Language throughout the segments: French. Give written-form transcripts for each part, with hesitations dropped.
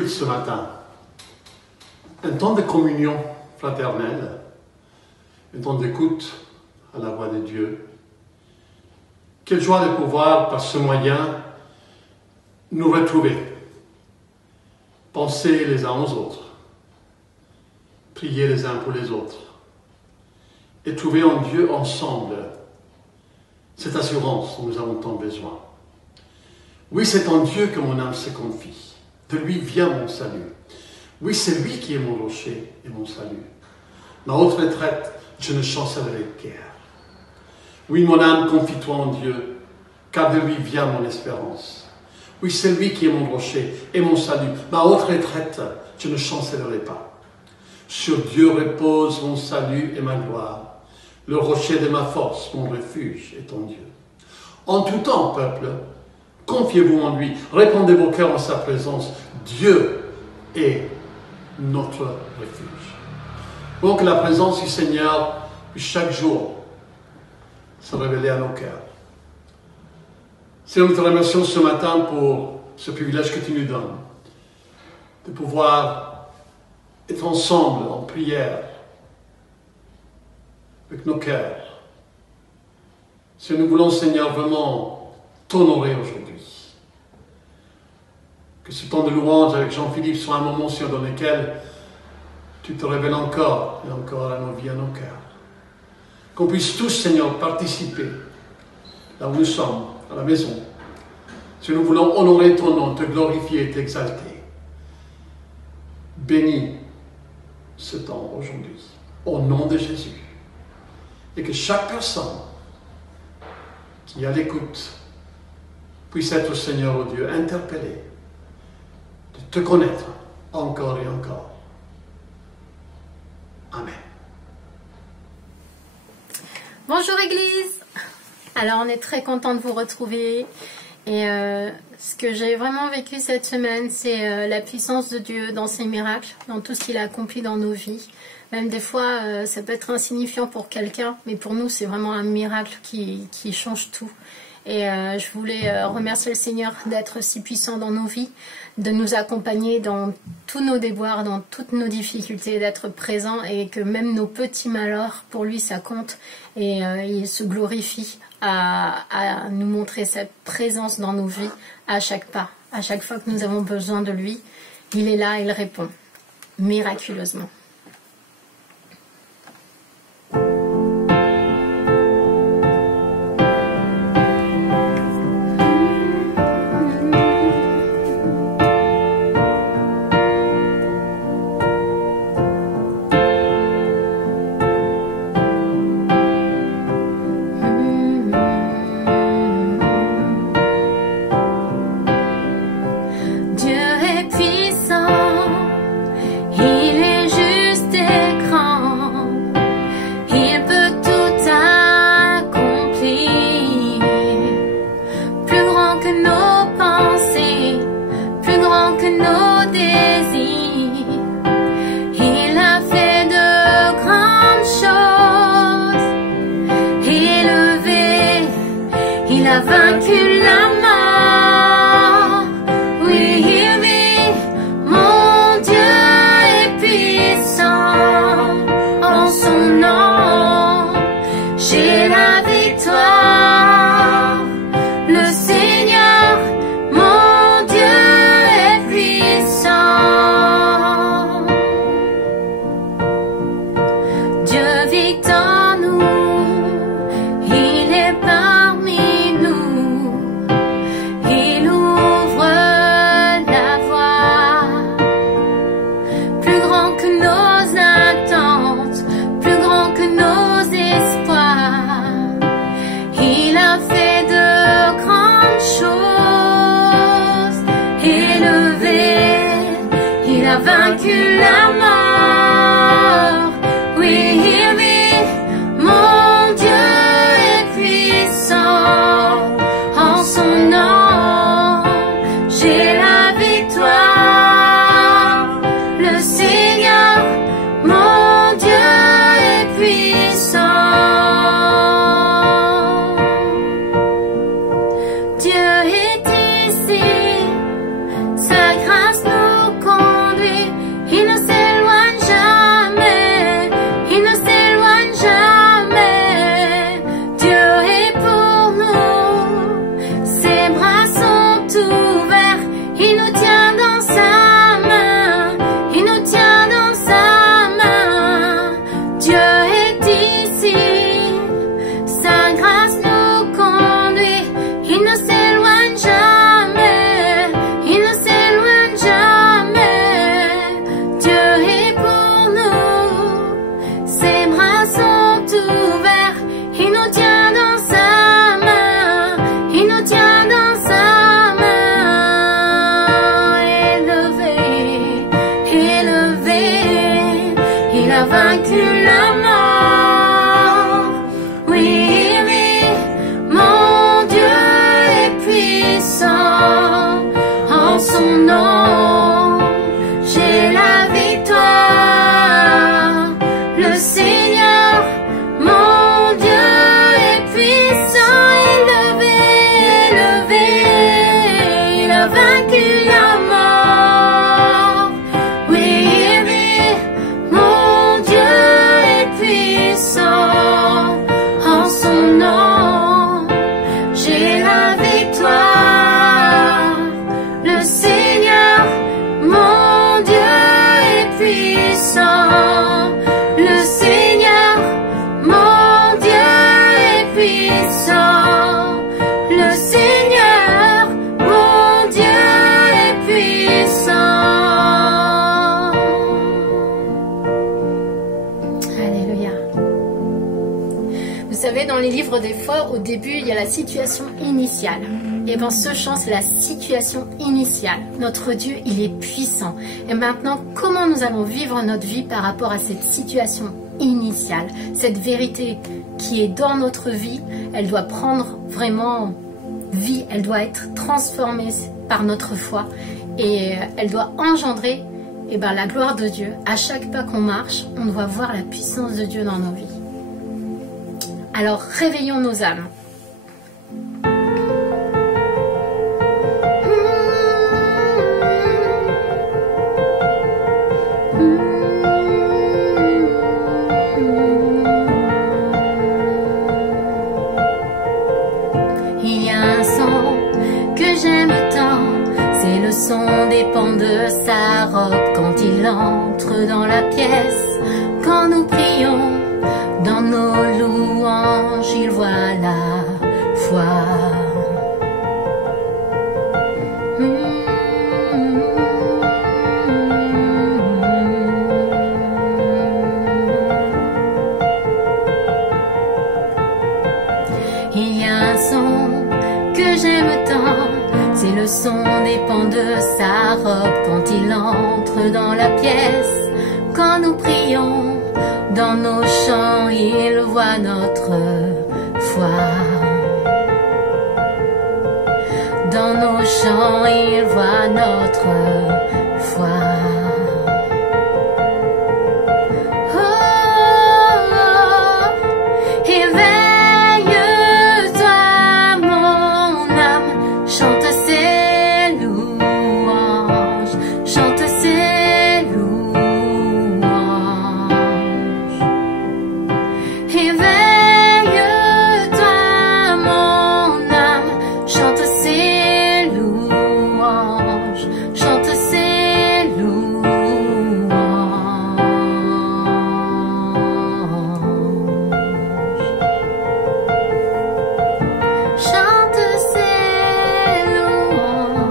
culte ce matin, un temps de communion fraternelle, un temps d'écoute à la voix de Dieu. Quelle joie de pouvoir, par ce moyen, nous retrouver, penser les uns aux autres, prier les uns pour les autres, et trouver en Dieu ensemble cette assurance dont nous avons tant besoin. Oui, c'est en Dieu que mon âme se confie. De lui vient mon salut. Oui, c'est lui qui est mon rocher et mon salut. Ma haute retraite, je ne chancellerai guère. Oui, mon âme, confie-toi en Dieu, car de lui vient mon espérance. Oui, c'est lui qui est mon rocher et mon salut. Ma haute retraite, je ne chancellerai pas. Sur Dieu repose mon salut et ma gloire. Le rocher de ma force, mon refuge est en Dieu. En tout temps, peuple, confiez-vous en lui, répandez vos cœurs en sa présence. Dieu est notre refuge. Pour que la présence du Seigneur puisse chaque jour se révéler à nos cœurs. Seigneur, nous te remercions ce matin pour ce privilège que tu nous donnes, de pouvoir être ensemble en prière, avec nos cœurs. Si nous voulons, Seigneur, vraiment t'honorer aujourd'hui. Que ce temps de louange avec Jean-Philippe soit un moment sur dans lequel tu te révèles encore et encore à nos vies, à nos cœurs. Qu'on puisse tous, Seigneur, participer là où nous sommes, à la maison. Si nous voulons honorer ton nom, te glorifier et t'exalter. Bénis ce temps aujourd'hui, au nom de Jésus. Et que chaque personne qui est à l'écoute puisse être, Seigneur, oh Dieu, interpellée de te connaître encore et encore. Amen. Bonjour Église. Alors on est très content de vous retrouver et ce que j'ai vraiment vécu cette semaine, c'est la puissance de Dieu dans ses miracles, dans tout ce qu'il a accompli dans nos vies. Même des fois, ça peut être insignifiant pour quelqu'un, mais pour nous, c'est vraiment un miracle qui change tout. Et je voulais remercier le Seigneur d'être si puissant dans nos vies, de nous accompagner dans tous nos déboires, dans toutes nos difficultés, d'être présent et que même nos petits malheurs, pour lui, ça compte. Et il se glorifie à nous montrer sa présence dans nos vies à chaque pas. À chaque fois que nous avons besoin de lui, il est là, il répond miraculeusement. Dieu est ici, sa grâce nous conduit. a vaincu la mort. Oui, oui, mon Dieu est puissant. En son nom, j'ai la victoire. Le Seigneur, mon Dieu est puissant. Élevé, élevé, il a vaincu la mort. Oui, oui, mon Dieu est puissant. En son nom, j'ai la victoire. Le Seigneur, mon Dieu est puissant. Le Seigneur, mon Dieu est puissant. Le Seigneur, mon Dieu est puissant. Alléluia. Vous savez, dans les livres des fois, au début, il y a la situation initiale. Et bien ce chant, c'est la situation initiale. Notre Dieu, il est puissant. Et maintenant, comment nous allons vivre notre vie par rapport à cette situation initiale? Cette vérité qui est dans notre vie, elle doit prendre vraiment vie, elle doit être transformée par notre foi. Et elle doit engendrer la gloire de Dieu. À chaque pas qu'on marche, on doit voir la puissance de Dieu dans nos vies. Alors, réveillons nos âmes. Il y a un son que j'aime tant, c'est le son des pans de sa robe quand il entre dans la pièce. Quand nous prions dans nos louanges, il voit la foi. Il y a un son que j'aime tant, c'est le son des pans de sa robe quand il entre dans la pièce. Quand nous prions dans nos chants, il voit notre foi. Dans nos chants, il voit notre foi. Oh, oh, éveille-toi, mon âme, chante ses louanges, chante ses louanges. Éveille-toi, mon âme, chante ses louanges, chante ses louanges. Chante ses louanges.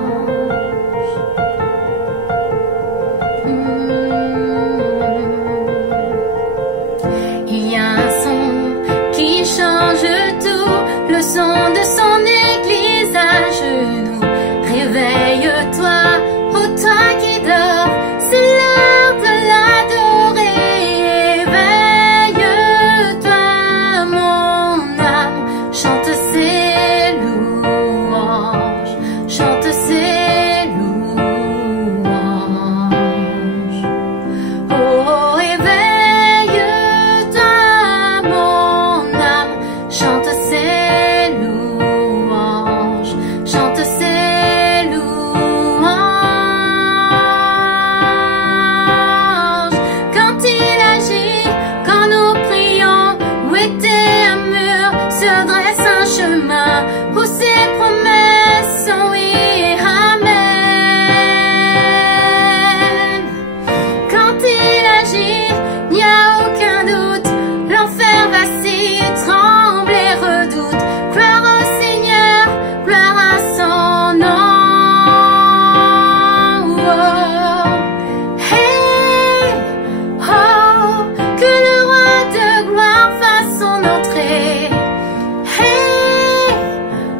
Il y a un son qui change tout, le son de son église à genoux. Réveille-toi, ô toi qui dors, c'est l'heure de l'adorer. Éveille-toi, mon âme, chante ses louanges, chante ses louanges. Oh, éveille-toi, mon âme, chante ses louanges, chante ses louanges. Quand il agit, quand nous prions, où était un mur, se dresse un chemin, où ses promesses sont oui et amen. Quand il agit, il n'y a aucun doute, l'enfer vacille, tremble et redoute. Gloire au Seigneur, gloire à son nom. Oh, hey, oh, que le roi de gloire fasse son entrée. Hey,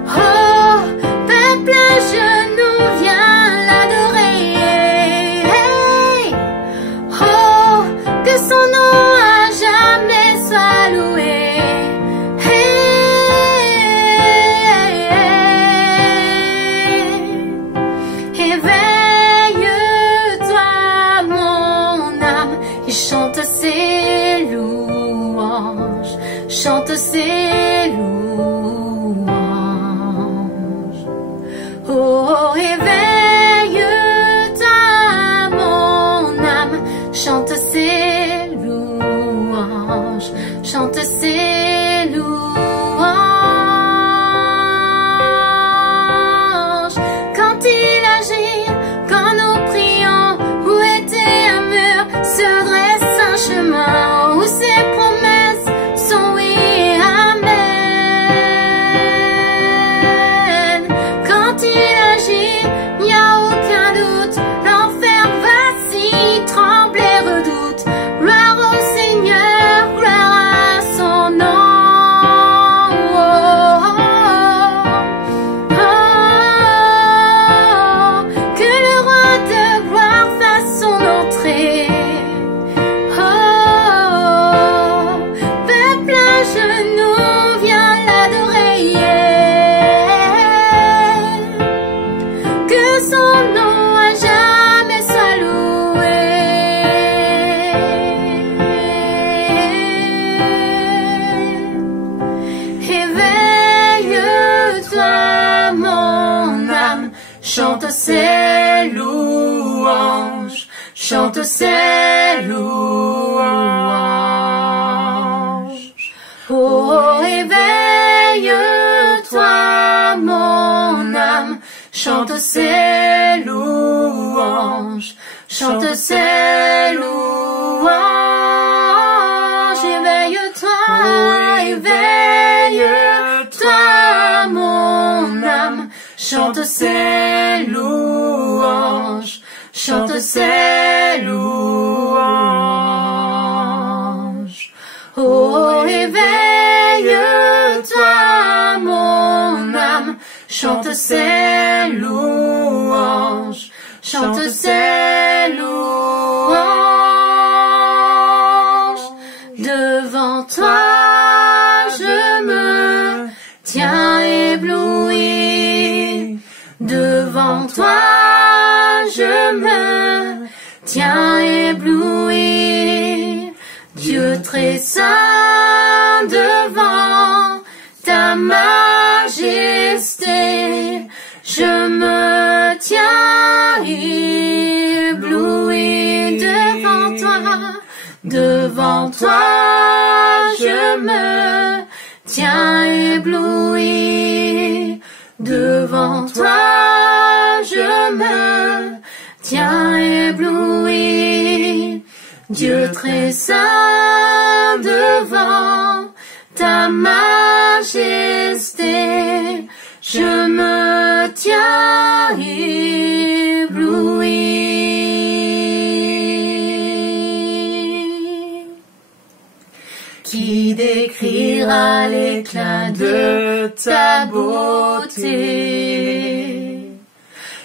oh, peuple à genoux, viens l'adorer. Hey, oh, que chante ses louanges, chante ses louanges. Oh, éveille-toi, mon âme, chante ses louanges, chante ses louanges. Quand il agit, quand nous prions, où était un mur, se dresse un chemin, où ses promesses sont oui, amen. Quand il agit, il n'y a aucun doute, l'enfer vacille, tremble et redoute. Gloire au Seigneur, gloire à son nom. Oh, oh, oh, oh. Que le roi de gloire fasse son entrée. Oh, peuple à genoux, viens l'adorer. Que son nom à jamais soit loué. Éveille-toi, mon âme, chante ses louanges, chante ses louanges. Oh, éveille-toi, mon âme, chante ses louanges, chante ses louanges. Éveille-toi, éveille-toi, mon âme, chante ses louanges, chante ses louanges. Oh, éveille-toi, mon âme, chante ses louanges, chante ses louanges. Devant toi, je me tiens ébloui. Devant toi, je me tiens ébloui. Dieu très saint, devant ta majesté, je me tiens ébloui. Devant toi, je me tiens ébloui. Devant toi, je me tiens ébloui. Dieu très saint, devant ta majesté, je me tiens ébloui. Qui décrira l'éclat de ta beauté,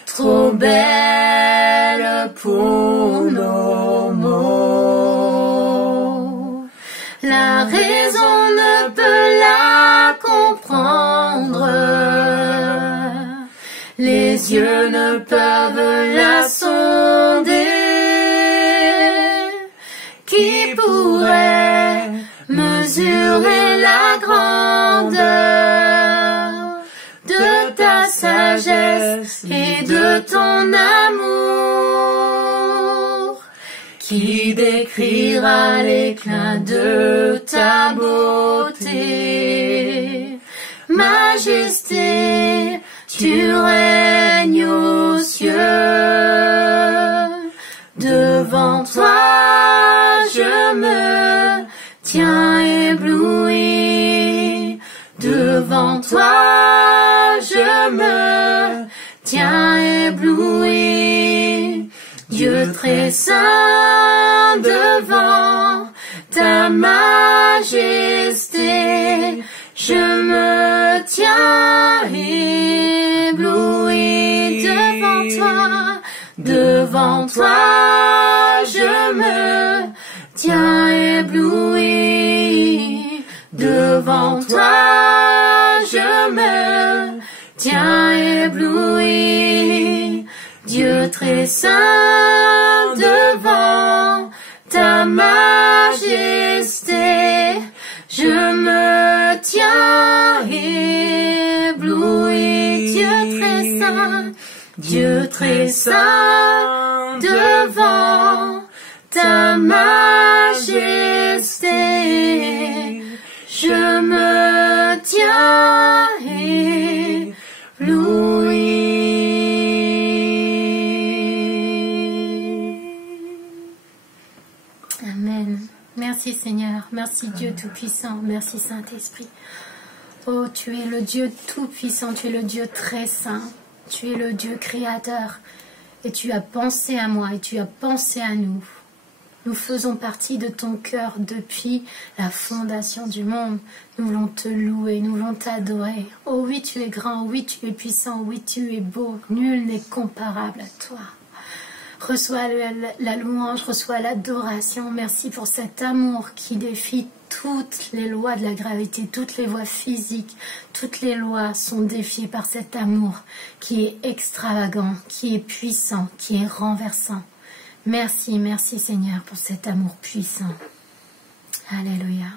trop belle pour nos mots. La raison ne peut la comprendre, les yeux ne peuvent la sonder. Qui pourrait mesurer la grandeur de ta sagesse et de ton amour? Qui décrira l'éclat de ta beauté? Majesté, tu règnes aux cieux. Devant toi, je me tiens ébloui. Devant toi, je me tiens ébloui. Dieu très saint, devant ta majesté, je me tiens ébloui. Devant toi, je me tiens ébloui. Devant toi, je me tiens ébloui. Dieu très saint, devant ta majesté, très saint devant ta majesté. Je me tiens ébloui. Amen. Merci Seigneur, merci Dieu Tout-Puissant, merci Saint-Esprit. Oh, tu es le Dieu Tout-Puissant, tu es le Dieu très saint, tu es le Dieu créateur. Et tu as pensé à moi et tu as pensé à nous. Nous faisons partie de ton cœur depuis la fondation du monde. Nous voulons te louer, nous voulons t'adorer. Oh oui, tu es grand, oui, tu es puissant, oui, tu es beau. Nul n'est comparable à toi. Reçois la louange, reçois l'adoration. Merci pour cet amour qui défie toutes les lois de la gravité, toutes les lois physiques, toutes les lois sont défiées par cet amour qui est extravagant, qui est puissant, qui est renversant. Merci, merci Seigneur pour cet amour puissant. Alléluia.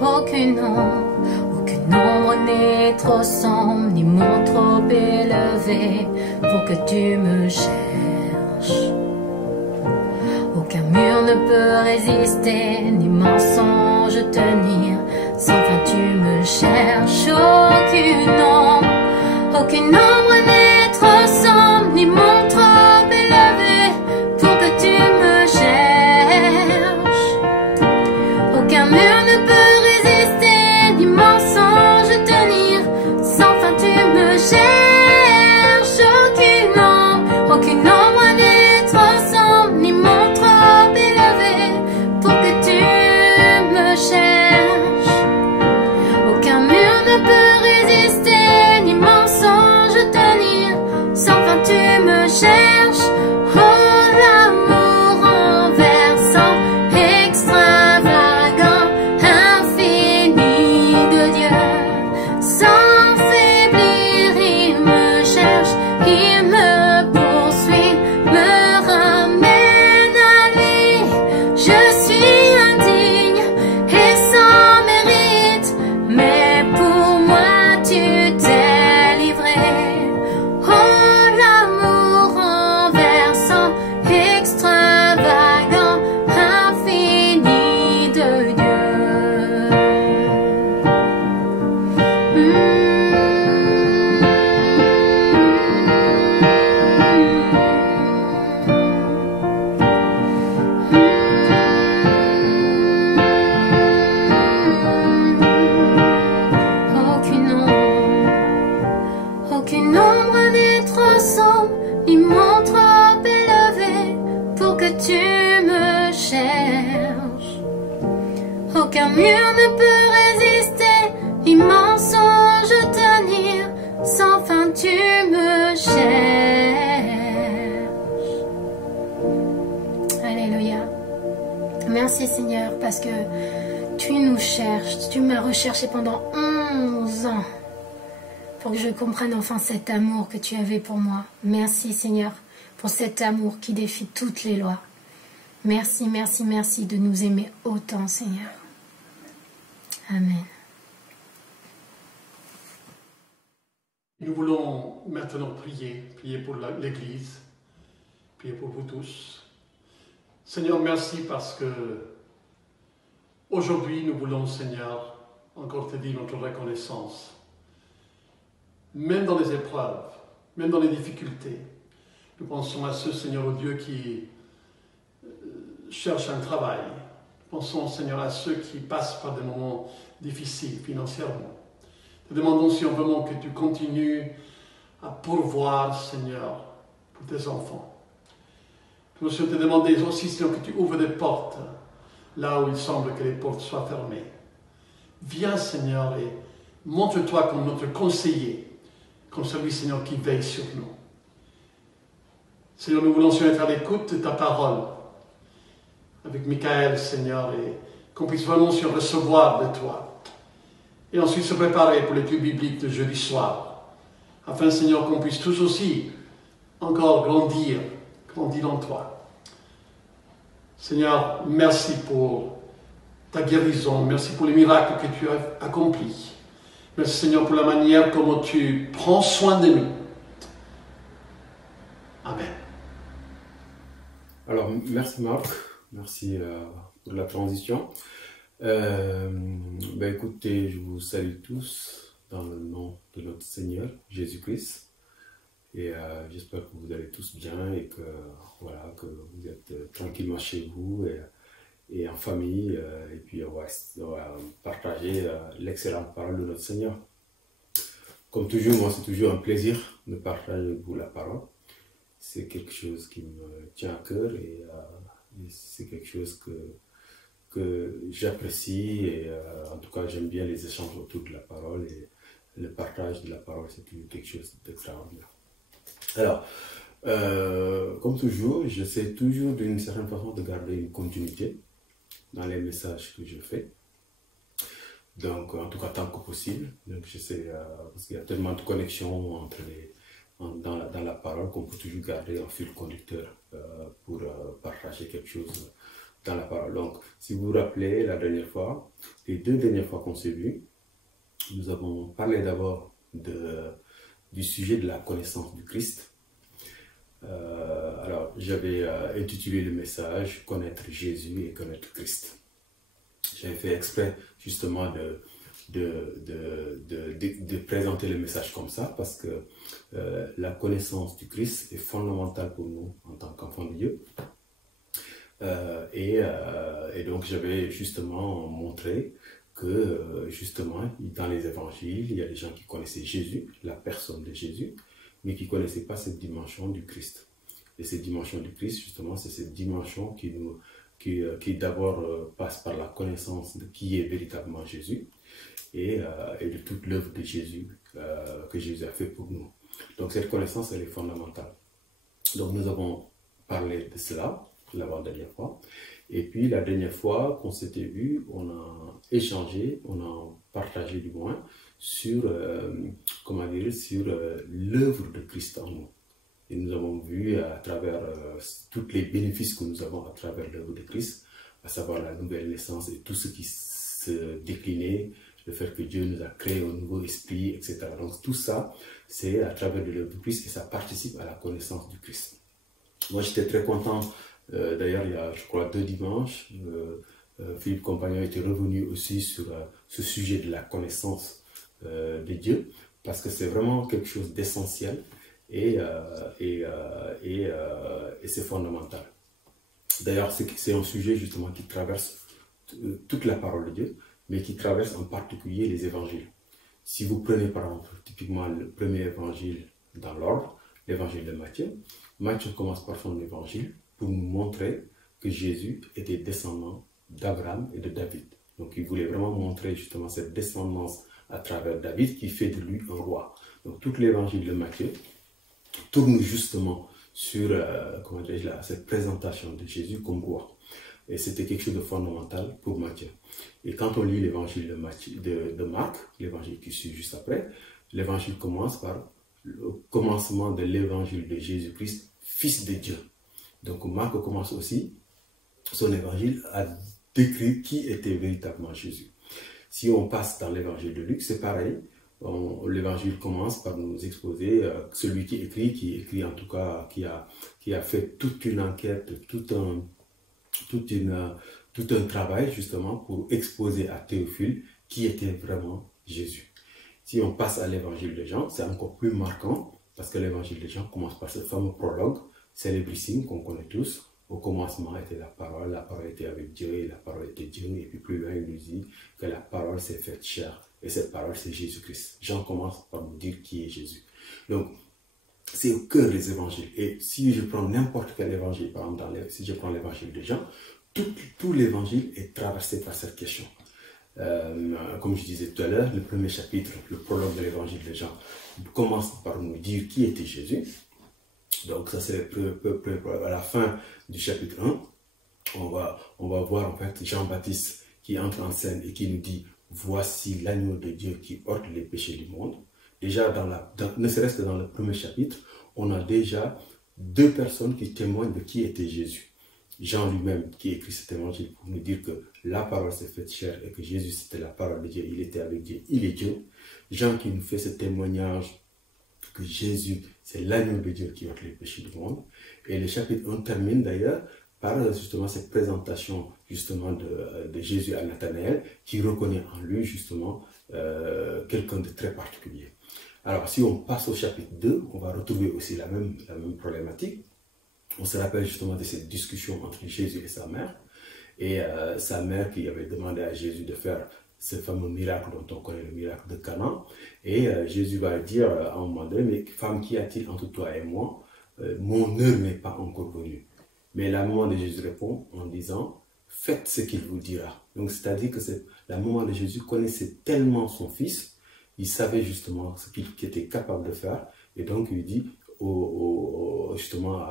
Aucune ombre n'est trop sombre, ni mon trop élevé pour que tu me cherches. Aucun mur ne peut résister, ni mensonge tenir, sans fin tu me cherches. Aucune ombre n'est trop sombre, ni mon trop élevé pour que tu me cherches. Aucun mur ne peut résister, ni mensonge tenir, sans fin tu me cherches. Aucune ombre n'est trop sombre, ni mon trop élevé pour que tu me cherches. Aucun mur ne peut résister, ni mensonge tenir, sans fin tu me cherches. Oh, l'amour renversant, extravagant, infini de Dieu. Sans faiblir, il me cherche, il me poursuit, me ramène à lui. Je suis indigne et sans mérite, mais pour moi tu t'es livré. Oh, l'amour renversant, extravagant, infini de Dieu. Aucune ombre n'est trop sombre, ni mon trop élevé pour que tu me cherches. Aucun mur ne peut résister, ni mensonge tenir, sans fin tu me cherches. Alléluia. Merci Seigneur, parce que tu nous cherches. Tu m'as recherché pendant 11 ans pour que je comprenne enfin cet amour que tu avais pour moi. Merci Seigneur pour cet amour qui défie toutes les lois. Merci, merci, merci de nous aimer autant Seigneur. Amen. Nous voulons maintenant prier pour l'Église, prier pour vous tous. Seigneur, merci parce que aujourd'hui nous voulons, Seigneur, encore te dire notre reconnaissance. Même dans les épreuves, même dans les difficultés, nous pensons à ceux, Seigneur, au Dieu qui cherchent un travail. Pensons, Seigneur, à ceux qui passent par des moments difficiles financièrement. Te demandons, Seigneur, vraiment que tu continues à pourvoir, Seigneur, pour tes enfants. Nous te demandons aussi, Seigneur, que tu ouvres des portes là où il semble que les portes soient fermées. Viens, Seigneur, et montre-toi comme notre conseiller, comme celui, Seigneur, qui veille sur nous. Seigneur, nous voulons, Seigneur, être à l'écoute de ta parole, avec Michael, Seigneur, et qu'on puisse vraiment, Seigneur, recevoir de toi. Et ensuite se préparer pour l'étude biblique de jeudi soir, afin, Seigneur, qu'on puisse tous aussi encore grandir en toi. Seigneur, merci pour ta guérison, merci pour les miracles que tu as accomplis. Merci Seigneur pour la manière comment tu prends soin de nous. Amen. Alors, merci Marc, merci pour la transition. Écoutez, je vous salue tous dans le nom de notre Seigneur Jésus-Christ. Et j'espère que vous allez tous bien et que, voilà, que vous êtes tranquillement chez vous et en famille. Et puis on va partager l'excellente parole de notre Seigneur. Comme toujours, moi c'est toujours un plaisir de partager avec vous la parole. C'est quelque chose qui me tient à cœur et c'est quelque chose que j'apprécie et en tout cas j'aime bien les échanges autour de la parole et le partage de la parole, c'est toujours quelque chose d'extraordinaire. Alors, comme toujours, j'essaie toujours d'une certaine façon de garder une continuité dans les messages que je fais. Donc, en tout cas, tant que possible. Donc, j'essaie, parce qu'il y a tellement de connexions entre dans la parole qu'on peut toujours garder un fil conducteur pour partager quelque chose dans la parole. Donc, si vous vous rappelez, la dernière fois, les deux dernières fois qu'on s'est vu, nous avons parlé d'abord du sujet de la connaissance du Christ. Alors, j'avais intitulé le message « Connaître Jésus et connaître Christ ». J'avais fait exprès justement de présenter le message comme ça parce que la connaissance du Christ est fondamentale pour nous en tant qu'enfants de Dieu. Et donc j'avais justement montré que justement dans les évangiles, il y a des gens qui connaissaient Jésus, la personne de Jésus, mais qui ne connaissaient pas cette dimension du Christ. Et cette dimension du Christ, justement, c'est cette dimension qui d'abord passe par la connaissance de qui est véritablement Jésus et de toute l'œuvre de Jésus que Jésus a fait pour nous. Donc cette connaissance, elle est fondamentale. Donc nous avons parlé de cela l'avant-dernière fois. Et puis la dernière fois qu'on s'était vu, on a échangé, on a partagé du moins sur, comment dire, sur l'œuvre de Christ en nous. Et nous avons vu à travers tous les bénéfices que nous avons à travers l'œuvre de Christ, à savoir la nouvelle naissance et tout ce qui se déclinait, le fait que Dieu nous a créé un nouveau esprit, etc. Donc tout ça, c'est à travers l'œuvre de Christ et ça participe à la connaissance du Christ. Moi, j'étais très content. D'ailleurs, il y a, je crois, 2 dimanches, Philippe Compagnon était revenu aussi sur ce sujet de la connaissance de Dieu, parce que c'est vraiment quelque chose d'essentiel et c'est fondamental. D'ailleurs, c'est un sujet justement qui traverse toute la parole de Dieu, mais qui traverse en particulier les évangiles. Si vous prenez par exemple typiquement le premier évangile dans l'ordre, l'évangile de Matthieu, Matthieu commence par son évangile pour nous montrer que Jésus était descendant d'Abraham et de David. Donc il voulait vraiment montrer justement cette descendance à travers David qui fait de lui un roi. Donc tout l'évangile de Matthieu tourne justement sur cette présentation de Jésus comme roi. Et c'était quelque chose de fondamental pour Matthieu. Et quand on lit l'évangile de Marc, l'évangile qui suit juste après, l'évangile commence par le commencement de l'évangile de Jésus-Christ, Fils de Dieu. Donc Marc commence aussi son évangile à décrire qui était véritablement Jésus. Si on passe dans l'évangile de Luc, c'est pareil. L'évangile commence par nous exposer celui qui écrit en tout cas, qui a fait toute une enquête, tout un travail justement pour exposer à Théophile qui était vraiment Jésus. Si on passe à l'évangile de Jean, c'est encore plus marquant parce que l'évangile de Jean commence par ce fameux prologue célébrissime qu'on connaît tous. Au commencement était la parole était avec Dieu et la parole était Dieu. Et puis plus loin, il nous dit que la parole s'est faite chair. Et cette parole, c'est Jésus-Christ. Jean commence par nous dire qui est Jésus. Donc, c'est au cœur des évangiles. Et si je prends n'importe quel évangile, par exemple, si je prends l'évangile de Jean, tout l'évangile est traversé par cette question. Comme je disais tout à l'heure, le premier chapitre, le prologue de l'évangile de Jean, commence par nous dire qui était Jésus. Donc ça c'est à la fin du chapitre 1, on va voir en fait Jean-Baptiste qui entre en scène et qui nous dit « Voici l'agneau de Dieu qui ôte les péchés du monde ». Déjà, ne serait-ce que dans le premier chapitre, on a déjà 2 personnes qui témoignent de qui était Jésus. Jean lui-même qui écrit cet évangile pour nous dire que la parole s'est faite chair et que Jésus c'était la parole de Dieu, il était avec Dieu, il est Dieu. Jean qui nous fait ce témoignage que Jésus, c'est l'agneau de Dieu qui ôte les péchés du monde. Et le chapitre 1 termine d'ailleurs par justement cette présentation justement de Jésus à Nathanaël qui reconnaît en lui justement quelqu'un de très particulier. Alors si on passe au chapitre 2, on va retrouver aussi la même problématique. On se rappelle justement de cette discussion entre Jésus et sa mère. Et sa mère qui avait demandé à Jésus de faire ce fameux miracle dont on connaît le miracle de Cana. Et Jésus va dire à un moment donné, mais femme, qu'y a-t-il entre toi et moi? Mon heure n'est pas encore venue. Mais la maman de Jésus répond en disant, faites ce qu'il vous dira. Donc c'est-à-dire que la maman de Jésus connaissait tellement son fils, il savait justement ce qu'il était capable de faire. Et donc il dit justement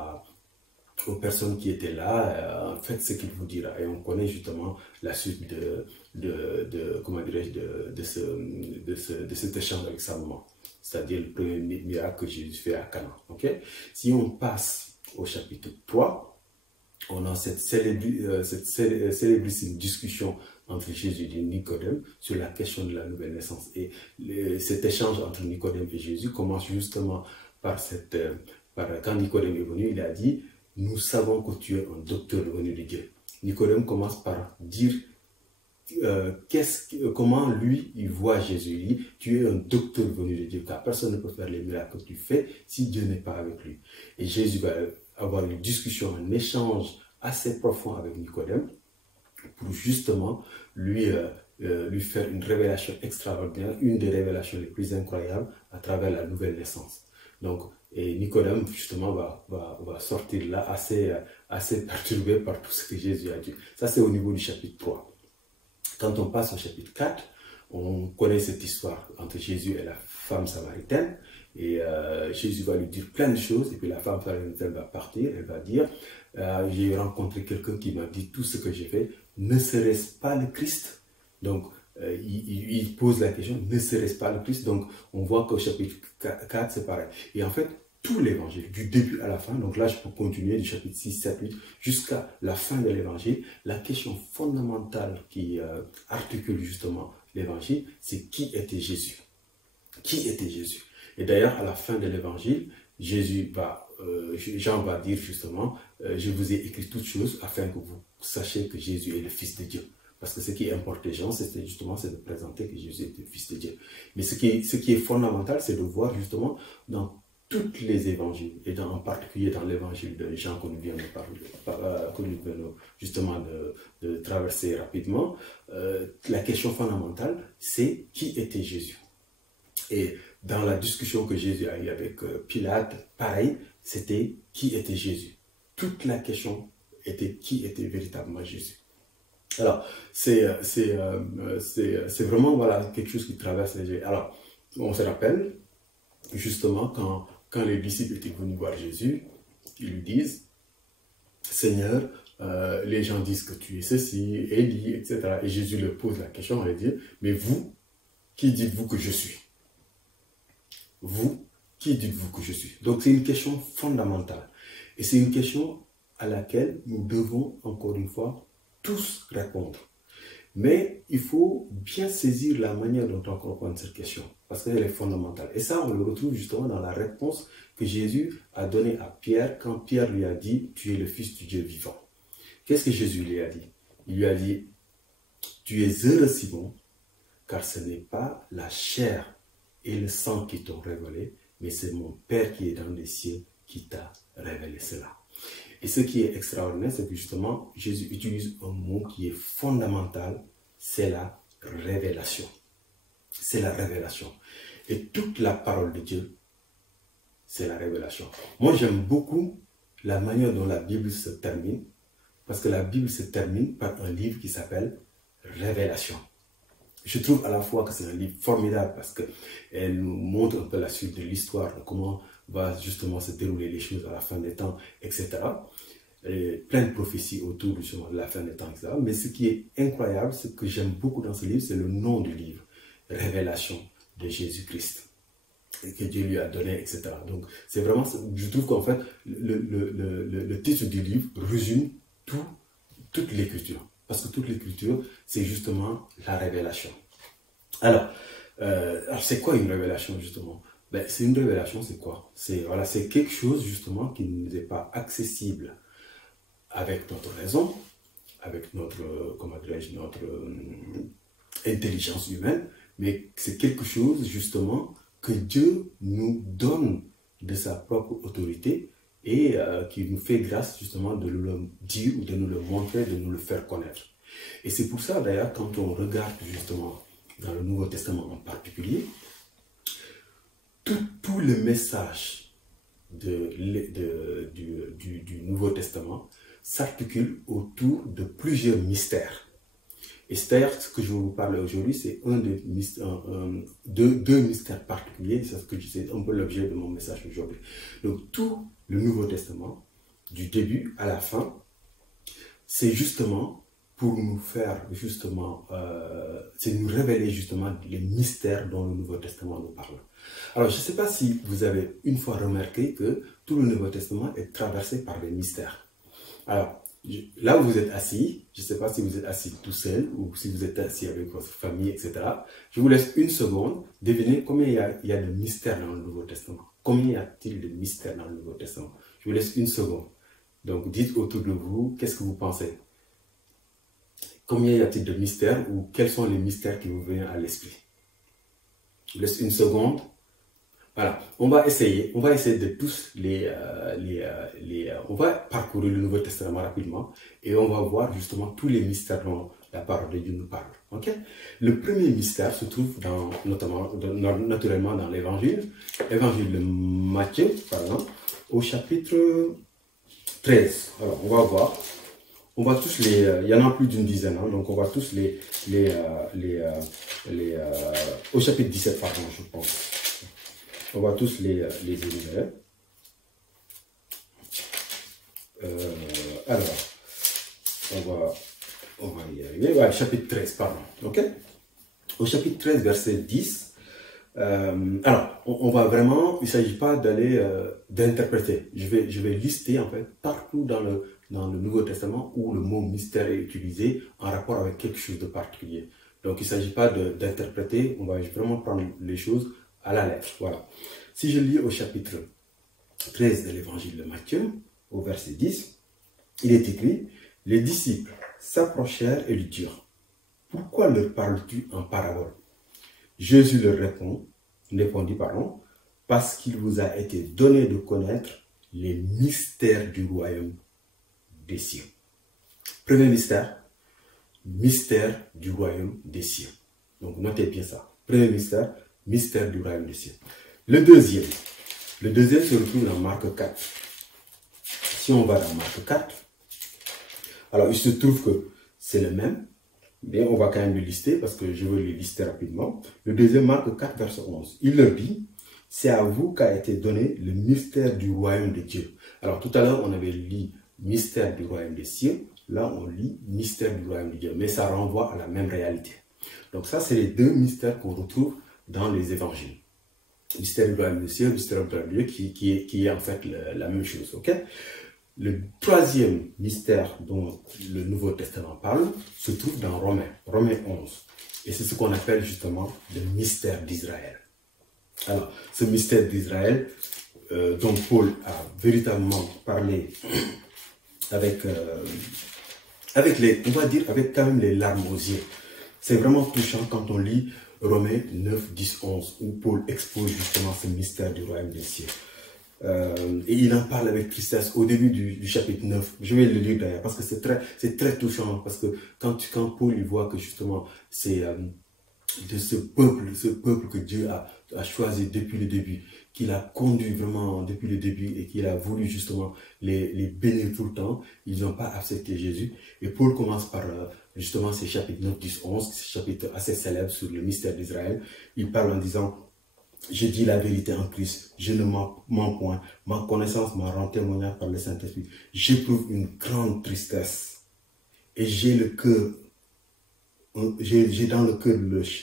aux personnes qui étaient là, faites ce qu'il vous dira. Et on connaît justement la suite de cet échange avec sa maman. C'est-à-dire le premier miracle que Jésus fait à Cana. Okay? Si on passe au chapitre 3, on a cette célébrissime discussion entre Jésus et Nicodème sur la question de la nouvelle naissance. Et cet échange entre Nicodème et Jésus commence justement par quand Nicodème est venu, il a dit, nous savons que tu es un docteur venu de Dieu. Nicodème commence par dire comment lui, il voit Jésus. Il dit, tu es un docteur venu de Dieu, car personne ne peut faire les miracles que tu fais si Dieu n'est pas avec lui. Et Jésus va avoir une discussion, un échange assez profond avec Nicodème pour justement lui faire une révélation extraordinaire, une des révélations les plus incroyables à travers la nouvelle naissance. Donc, et Nicodème, justement, va sortir là assez perturbé par tout ce que Jésus a dit. Ça, c'est au niveau du chapitre 3. Quand on passe au chapitre 4, on connaît cette histoire entre Jésus et la femme samaritaine. Et Jésus va lui dire plein de choses. Et puis la femme samaritaine va partir. Elle va dire, j'ai rencontré quelqu'un qui m'a dit tout ce que j'ai fait. Ne serait-ce pas le Christ? Donc, il pose la question, ne serait-ce pas le Christ? Donc, on voit qu'au chapitre 4, c'est pareil. Et en fait, tout l'évangile, du début à la fin, donc là je peux continuer du chapitre 6, 7, 8, jusqu'à la fin de l'évangile, la question fondamentale qui articule justement l'évangile, c'est qui était Jésus? Qui était Jésus? Et d'ailleurs, à la fin de l'évangile, Jean va dire justement, je vous ai écrit toutes choses afin que vous sachiez que Jésus est le Fils de Dieu. Parce que ce qui importe les gens, c'est de présenter que Jésus est le Fils de Dieu. Mais ce qui est fondamental, c'est de voir justement dans tous les évangiles, et en particulier dans l'évangile de Jean que nous venons justement de traverser rapidement, la question fondamentale, c'est qui était Jésus? Et dans la discussion que Jésus a eue avec Pilate, pareil, c'était qui était Jésus? Toute la question était qui était véritablement Jésus? Alors, c'est vraiment voilà, quelque chose qui traverse les gens. Alors, on se rappelle, justement, quand les disciples étaient venus voir Jésus, ils lui disent, Seigneur, les gens disent que tu es ceci, Élie, etc. Et Jésus leur pose la question, on leur dit, mais vous, qui dites-vous que je suis? Vous, qui dites-vous que je suis? Donc c'est une question fondamentale. Et c'est une question à laquelle nous devons, encore une fois, tous répondre. Mais il faut bien saisir la manière dont on comprend cette question, parce qu'elle est fondamentale. Et ça, on le retrouve justement dans la réponse que Jésus a donnée à Pierre quand Pierre lui a dit « Tu es le Fils du Dieu vivant ». Qu'est-ce que Jésus lui a dit? Il lui a dit « Tu es heureux, Simon, car ce n'est pas la chair et le sang qui t'ont révélé, mais c'est mon Père qui est dans les cieux qui t'a révélé cela. » Et ce qui est extraordinaire, c'est que justement, Jésus utilise un mot qui est fondamental, c'est la révélation. C'est la révélation. Et toute la parole de Dieu, c'est la révélation. Moi, j'aime beaucoup la manière dont la Bible se termine, parce que la Bible se termine par un livre qui s'appelle Révélation. Je trouve à la fois que c'est un livre formidable parce qu'elle nous montre un peu la suite de l'histoire, comment va justement se dérouler les choses à la fin des temps, etc. Et plein de prophéties autour justement de la fin des temps, etc. Mais ce qui est incroyable, ce que j'aime beaucoup dans ce livre, c'est le nom du livre, Révélation de Jésus-Christ, que Dieu lui a donné, etc. Donc c'est vraiment, je trouve qu'en fait, le titre du livre résume toute l'écriture. Parce que toute l'écriture, c'est justement la révélation. Alors c'est quoi une révélation justement? Ben, c'est une révélation, c'est quoi? C'est quelque chose justement qui ne nous est pas accessible avec notre raison, avec notre intelligence humaine, mais c'est quelque chose justement que Dieu nous donne de sa propre autorité et qui nous fait grâce justement de nous le dire, ou de nous le montrer, de nous le faire connaître. Et c'est pour ça d'ailleurs, quand on regarde justement dans le Nouveau Testament en particulier, tout le message du Nouveau Testament s'articule autour de plusieurs mystères. Et c'est-à-dire, ce que je vais vous parler aujourd'hui, c'est deux mystères particuliers, c'est un peu l'objet de mon message aujourd'hui. Donc tout le Nouveau Testament, du début à la fin, c'est justement pour nous faire justement, c'est nous révéler justement les mystères dont le Nouveau Testament nous parle. Alors je ne sais pas si vous avez une fois remarqué que tout le Nouveau Testament est traversé par des mystères. Alors là où vous êtes assis, je ne sais pas si vous êtes assis tout seul ou si vous êtes assis avec votre famille, etc. Je vous laisse une seconde, devinez combien il y a de mystères dans le Nouveau Testament. Combien y a-t-il de mystères dans le Nouveau Testament? Je vous laisse une seconde. Donc dites autour de vous, qu'est-ce que vous pensez? Combien y a-t-il de mystères ou quels sont les mystères qui vous viennent à l'esprit? Je vous laisse une seconde. Voilà, on va essayer de tous on va parcourir le Nouveau Testament rapidement et on va voir justement tous les mystères dont la parole de Dieu nous parle. Ok? Le premier mystère se trouve naturellement dans l'évangile de Matthieu, par exemple, au chapitre 13. Alors, on va voir. On va tous il y en a plus d'une dizaine, hein, donc on va tous au chapitre 17, pardon, je pense. On va tous les énumérer. Alors, on va y arriver. Ouais, chapitre 13, pardon. Ok? Au chapitre 13, verset 10. Alors, on va vraiment, il ne s'agit pas d'interpréter. Je vais lister, en fait, partout dans le Nouveau Testament où le mot mystère est utilisé en rapport avec quelque chose de particulier. Donc, il ne s'agit pas d'interpréter, on va vraiment prendre les choses à la lettre. Voilà. Si je lis au chapitre 13 de l'évangile de Matthieu, au verset 10, il est écrit: les disciples s'approchèrent et lui dirent: pourquoi leur parles-tu en parabole? Jésus leur répondit, parce qu'il vous a été donné de connaître les mystères du royaume des cieux. Premier mystère, mystère du royaume des cieux. Donc notez bien ça. Premier mystère, mystère du royaume des cieux. Le deuxième se retrouve dans Marc 4. Si on va dans Marc 4, alors il se trouve que c'est le même, mais on va quand même le lister parce que je veux le lister rapidement. Le deuxième, Marc 4, verset 11. Il leur dit: c'est à vous qu'a été donné le mystère du royaume de Dieu. Alors tout à l'heure, on avait lu mystère du royaume des cieux. Là, on lit mystère du royaume de Dieu, mais ça renvoie à la même réalité. Donc ça, c'est les deux mystères qu'on retrouve dans les évangiles. Mystère du royaume des cieux, mystère du royaume de Dieu, qui est en fait la même chose. Ok? Le troisième mystère dont le Nouveau Testament parle se trouve dans Romains 11. Et c'est ce qu'on appelle justement le mystère d'Israël. Alors, ce mystère d'Israël, dont Paul a véritablement parlé avec on va dire, avec quand même les larmes aux yeux. C'est vraiment touchant quand on lit Romains 9, 10, 11, où Paul expose justement ce mystère du royaume des cieux. Et il en parle avec tristesse au début du chapitre 9. Je vais le lire d'ailleurs parce que c'est très touchant. Parce que quand Paul il voit que justement c'est de ce peuple que Dieu a choisi depuis le début, qu'il a conduit vraiment depuis le début et qu'il a voulu justement les bénir tout le temps, ils n'ont pas accepté Jésus. Et Paul commence par justement ces chapitres 9, 10, 11, ces chapitres assez célèbres sur le mystère d'Israël. Il parle en disant: je dis la vérité en Christ, je ne mens point, ma connaissance m'en rend témoignage par le Saint-Esprit. J'éprouve une grande tristesse et j'ai dans le cœur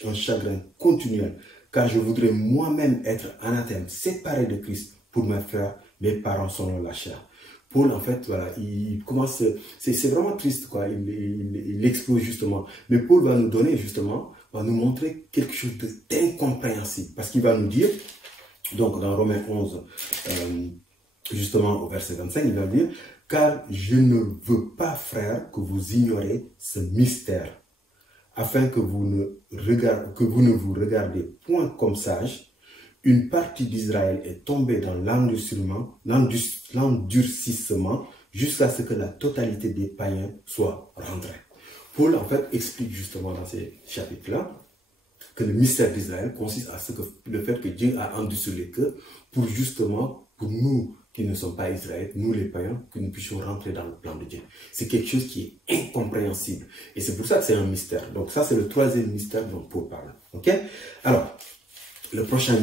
un chagrin continuel, car je voudrais moi-même être anathème, séparé de Christ pour mes frères, mes parents selon la chair. Paul, en fait, voilà, il commence, c'est vraiment triste, quoi, il expose justement. Mais Paul va nous donner justement, va nous montrer quelque chose d'incompréhensible. Parce qu'il va nous dire, donc dans Romains 11, justement au verset 25, il va dire: car je ne veux pas, frères, que vous ignorez ce mystère, afin que vous ne vous regardez point comme sages. Une partie d'Israël est tombée dans l'endurcissement jusqu'à ce que la totalité des païens soit rentrée. Paul, en fait, explique justement dans ces chapitres-là que le mystère d'Israël consiste à le fait que Dieu a endurci les cœurs pour justement, pour nous qui ne sommes pas Israël, nous les païens, que nous puissions rentrer dans le plan de Dieu. C'est quelque chose qui est incompréhensible. Et c'est pour ça que c'est un mystère. Donc ça, c'est le troisième mystère dont Paul parle. Ok? Alors, le prochain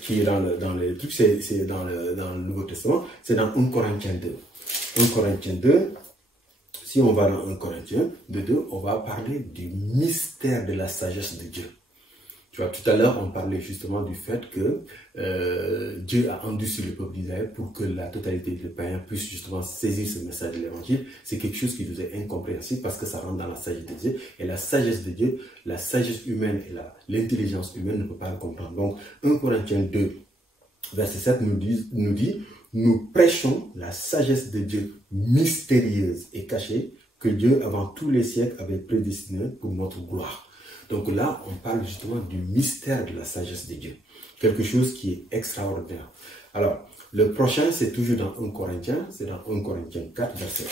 qui est dans les trucs, c'est dans le Nouveau Testament, c'est dans 1 Corinthiens 2. 1 Corinthiens 2, si on va dans 1 Corinthiens 2, on va parler du mystère de la sagesse de Dieu. Tu vois, tout à l'heure, on parlait justement du fait que Dieu a endurci le peuple d'Israël pour que la totalité des païens puissent justement saisir ce message de l'évangile. C'est quelque chose qui nous est incompréhensible parce que ça rentre dans la sagesse de Dieu. Et la sagesse de Dieu, la sagesse humaine et l'intelligence humaine ne peut pas le comprendre. Donc, 1 Corinthiens 2, verset 7 nous dit, nous prêchons la sagesse de Dieu mystérieuse et cachée que Dieu, avant tous les siècles, avait prédestinée pour notre gloire. Donc là, on parle justement du mystère de la sagesse de Dieu. Quelque chose qui est extraordinaire. Alors, le prochain, c'est toujours dans 1 Corinthiens. C'est dans 1 Corinthiens 4, verset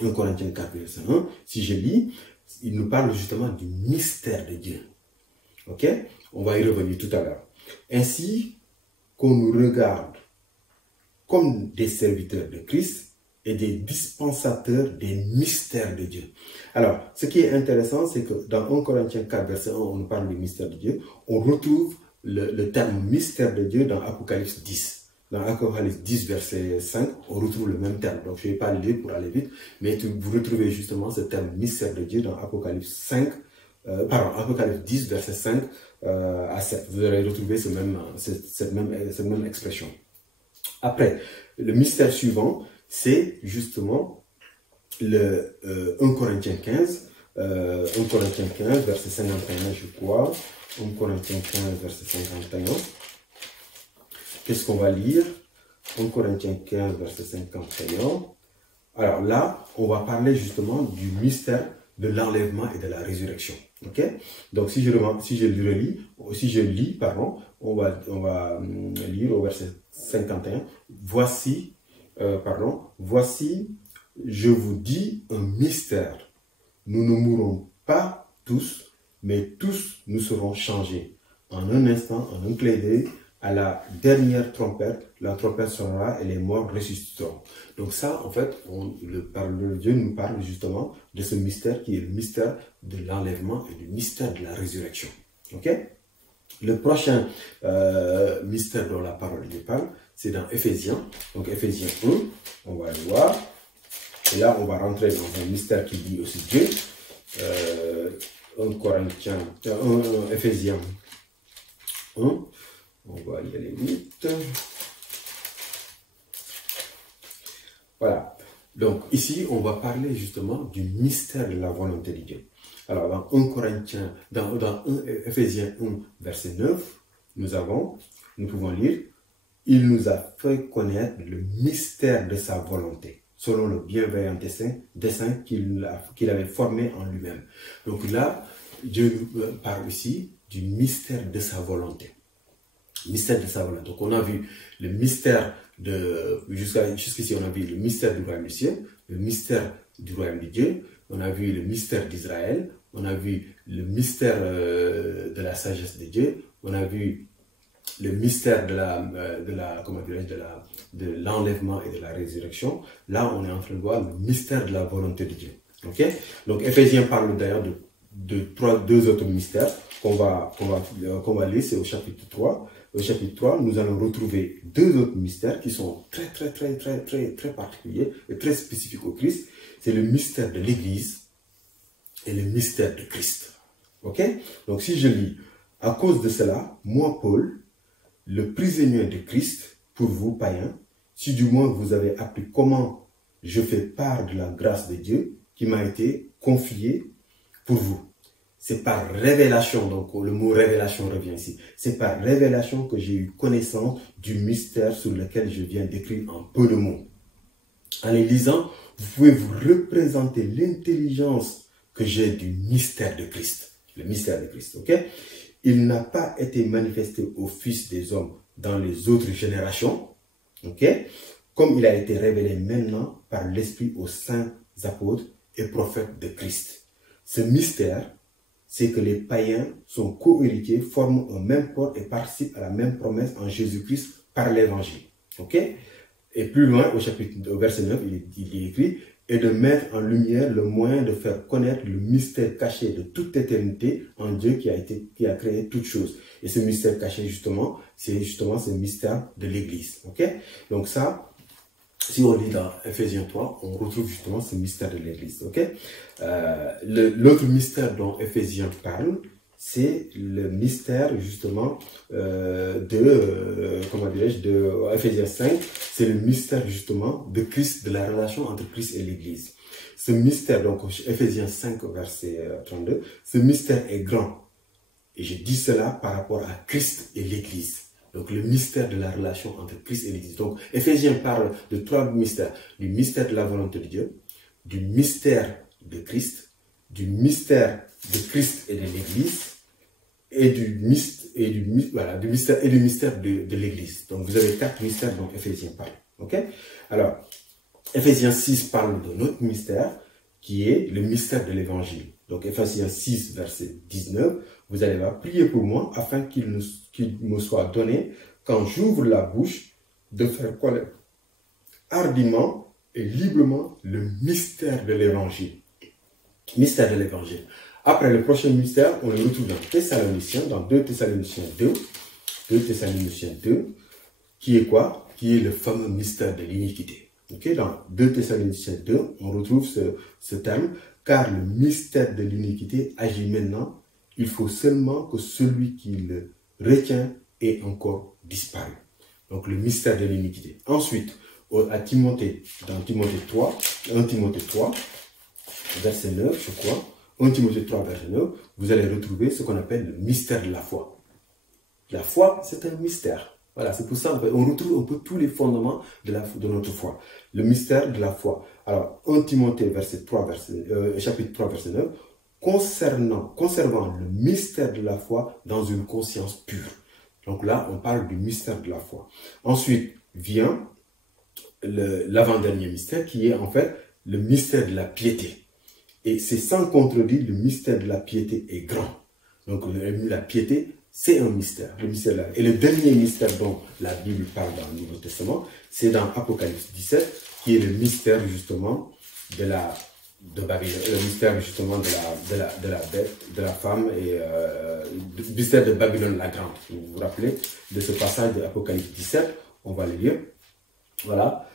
1. 1 Corinthiens 4, verset 1. Si je lis, il nous parle justement du mystère de Dieu. Ok? On va y revenir tout à l'heure. Ainsi qu'on nous regarde comme des serviteurs de Christ et des dispensateurs des mystères de Dieu. Alors, ce qui est intéressant, c'est que dans 1 Corinthiens 4, verset 1, on nous parle du mystère de Dieu. On retrouve le terme mystère de Dieu dans Apocalypse 10. Dans Apocalypse 10, verset 5, on retrouve le même terme. Donc, je ne vais pas le lire pour aller vite, mais vous retrouvez justement ce terme mystère de Dieu dans Apocalypse 10, verset 5 à 7. Vous allez retrouver cette même expression. Après, le mystère suivant, c'est justement le 1 Corinthiens 15, 1 Corinthiens 15, verset 51, je crois. 1 Corinthiens 15, verset 51. Qu'est-ce qu'on va lire? 1 Corinthiens 15, verset 51. Alors là, on va parler justement du mystère de l'enlèvement et de la résurrection. Ok? Donc si je lis, on va lire au verset 51. Voici, je vous dis un mystère. Nous ne mourrons pas tous, mais tous nous serons changés. En un instant, en un clin d'œil, à la dernière trompette, la trompette sonnera et les morts ressusciteront. Donc ça, en fait, Dieu nous parle justement de ce mystère qui est le mystère de l'enlèvement et du mystère de la résurrection. Ok? Le prochain mystère dont la parole de Dieu parle, c'est dans Éphésiens. Donc Éphésiens 1, on va le voir. Et là, on va rentrer dans un mystère qui dit aussi Dieu. Éphésiens 1. On va y aller vite. Voilà. Donc ici, on va parler justement du mystère de la volonté de Dieu. Alors dans Éphésiens 1, verset 9, nous pouvons lire, il nous a fait connaître le mystère de sa volonté, selon le bienveillant dessein qu'il avait formé en lui-même. Donc là, Dieu nous parle ici du mystère de sa volonté. Mystère de sa volonté. Donc on a vu le mystère jusqu'ici on a vu le mystère du royaume du ciel, le mystère du royaume de Dieu, on a vu le mystère d'Israël, on a vu le mystère de la sagesse de Dieu, on a vu le mystère de l'enlèvement et de la résurrection. Là on est en train de voir le mystère de la volonté de Dieu. Ok? Donc Éphésiens parle d'ailleurs de deux autres mystères qu'on va lire, c'est au chapitre 3. Au chapitre 3, nous allons retrouver deux autres mystères qui sont très particuliers et très spécifiques au Christ. C'est le mystère de l'Église et le mystère de Christ. Ok? Donc si je lis, à cause de cela, moi Paul, le prisonnier de Christ, pour vous païens, si du moins vous avez appris comment je fais part de la grâce de Dieu qui m'a été confiée pour vous. C'est par révélation, donc le mot révélation revient ici. C'est par révélation que j'ai eu connaissance du mystère sur lequel je viens d'écrire en peu de mots. En les lisant, vous pouvez vous représenter l'intelligence que j'ai du mystère de Christ. Le mystère de Christ, ok? Il n'a pas été manifesté aux fils des hommes dans les autres générations, ok? Comme il a été révélé maintenant par l'Esprit aux saints apôtres et prophètes de Christ. Ce mystère, c'est que les païens sont co-héritiers, forment un même corps et participent à la même promesse en Jésus-Christ par l'évangile. Ok? Et plus loin, au verset 9, il est écrit, et de mettre en lumière le moyen de faire connaître le mystère caché de toute éternité en Dieu qui a créé toutes choses. Et ce mystère caché, c'est justement ce mystère de l'Église. Ok? Donc ça, si on lit dans Éphésiens 3, on retrouve justement ce mystère de l'Église. Okay? L'autre mystère dont Éphésiens parle, c'est le mystère justement comment dirais-je, de Ephésiens 5, c'est le mystère justement de Christ, de la relation entre Christ et l'Église. Ce mystère, donc Ephésiens 5, verset 32, ce mystère est grand. Et je dis cela par rapport à Christ et l'Église. Donc le mystère de la relation entre Christ et l'Église. Donc Ephésiens parle de trois mystères. Du mystère de la volonté de Dieu, du mystère de Christ, du mystère de Christ et de l'Église, et du mystère de l'Église. Donc vous avez quatre mystères dont Ephésiens parle. Ok? Alors, Ephésiens 6 parle d'un autre mystère qui est le mystère de l'Évangile. Donc Ephésiens 6, verset 19, vous allez voir, priez pour moi afin qu'il me soit donné, quand j'ouvre la bouche, de faire connaître hardiment et librement le mystère de l'Évangile. Mystère de l'Évangile. Après le prochain mystère, on le retrouve dans Thessaloniciens, dans 2 Thessaloniciens 2. 2 Thessaloniciens 2, qui est quoi? Qui est le fameux mystère de l'iniquité. Okay? Dans 2 Thessaloniciens 2, on retrouve ce terme, car le mystère de l'iniquité agit maintenant. Il faut seulement que celui qui le retient ait encore disparu. Donc le mystère de l'iniquité. Ensuite, à Timothée, dans Timothée 3, 1 Timothée 3, verset 9, je crois, 1 Timothée 3, verset 9, vous allez retrouver ce qu'on appelle le mystère de la foi. La foi, c'est un mystère. Voilà, c'est pour ça qu'on retrouve un peu tous les fondements de notre foi. Le mystère de la foi. Alors, 1 Timothée chapitre 3, verset 9, conservant le mystère de la foi dans une conscience pure. Donc là, on parle du mystère de la foi. Ensuite vient l'avant-dernier mystère qui est en fait le mystère de la piété. Et c'est sans contredit, le mystère de la piété est grand. Donc la piété, c'est un mystère. Le mystère là. Et le dernier mystère dont la Bible parle dans le Nouveau Testament, c'est dans Apocalypse 17, qui est le mystère justement de Babylone, le mystère justement de la femme et le mystère de Babylone la Grande. Vous vous rappelez de ce passage de Apocalypse 17, on va le lire. Voilà.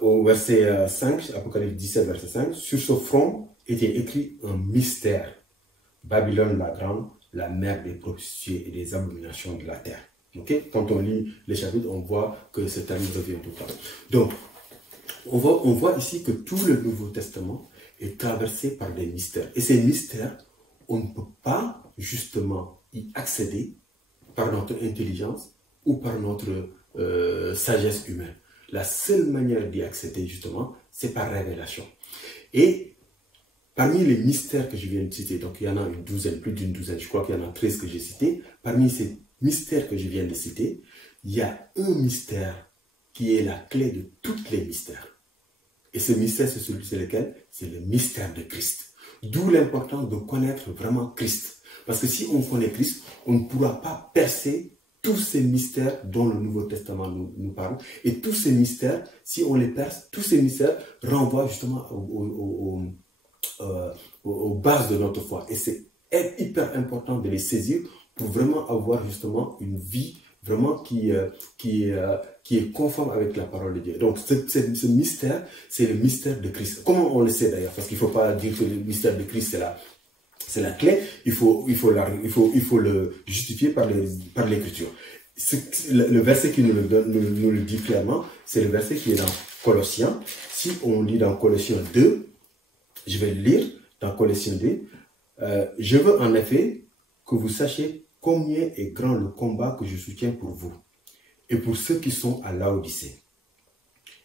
Au verset 5, Apocalypse 17, verset 5, sur ce front était écrit un mystère. Babylone la Grande, la mère des prostituées et des abominations de la terre. Okay? Quand on lit les chapitres, on voit que ce terme revient tout le temps. Donc, on voit ici que tout le Nouveau Testament est traversé par des mystères. Et ces mystères, on ne peut pas justement y accéder par notre intelligence ou par notre sagesse humaine. La seule manière d'y accéder justement, c'est par révélation. Et parmi les mystères que je viens de citer, donc il y en a une douzaine, plus d'une douzaine, je crois qu'il y en a 13 que j'ai cités. Parmi ces mystères que je viens de citer, il y a un mystère qui est la clé de tous les mystères. Et ce mystère, c'est lequel? C'est le mystère de Christ. D'où l'importance de connaître vraiment Christ. Parce que si on connaît Christ, on ne pourra pas percer tous ces mystères dont le Nouveau Testament nous parle. Et tous ces mystères, si on les perce, tous ces mystères renvoient justement aux bases de notre foi. Et c'est hyper important de les saisir pour vraiment avoir justement une vie vraiment qui est conforme avec la parole de Dieu. Donc ce mystère, c'est le mystère de Christ. Comment on le sait d'ailleurs? Parce qu'il ne faut pas dire que le mystère de Christ c'est la clé. Il faut le justifier par l'écriture. Le verset qui nous le dit clairement, c'est le verset qui est dans Colossiens. Si on lit dans Colossiens 2, je vais le lire dans Colossiens 2. Je veux en effet que vous sachiez combien est grand le combat que je soutiens pour vous et pour ceux qui sont à Laodicée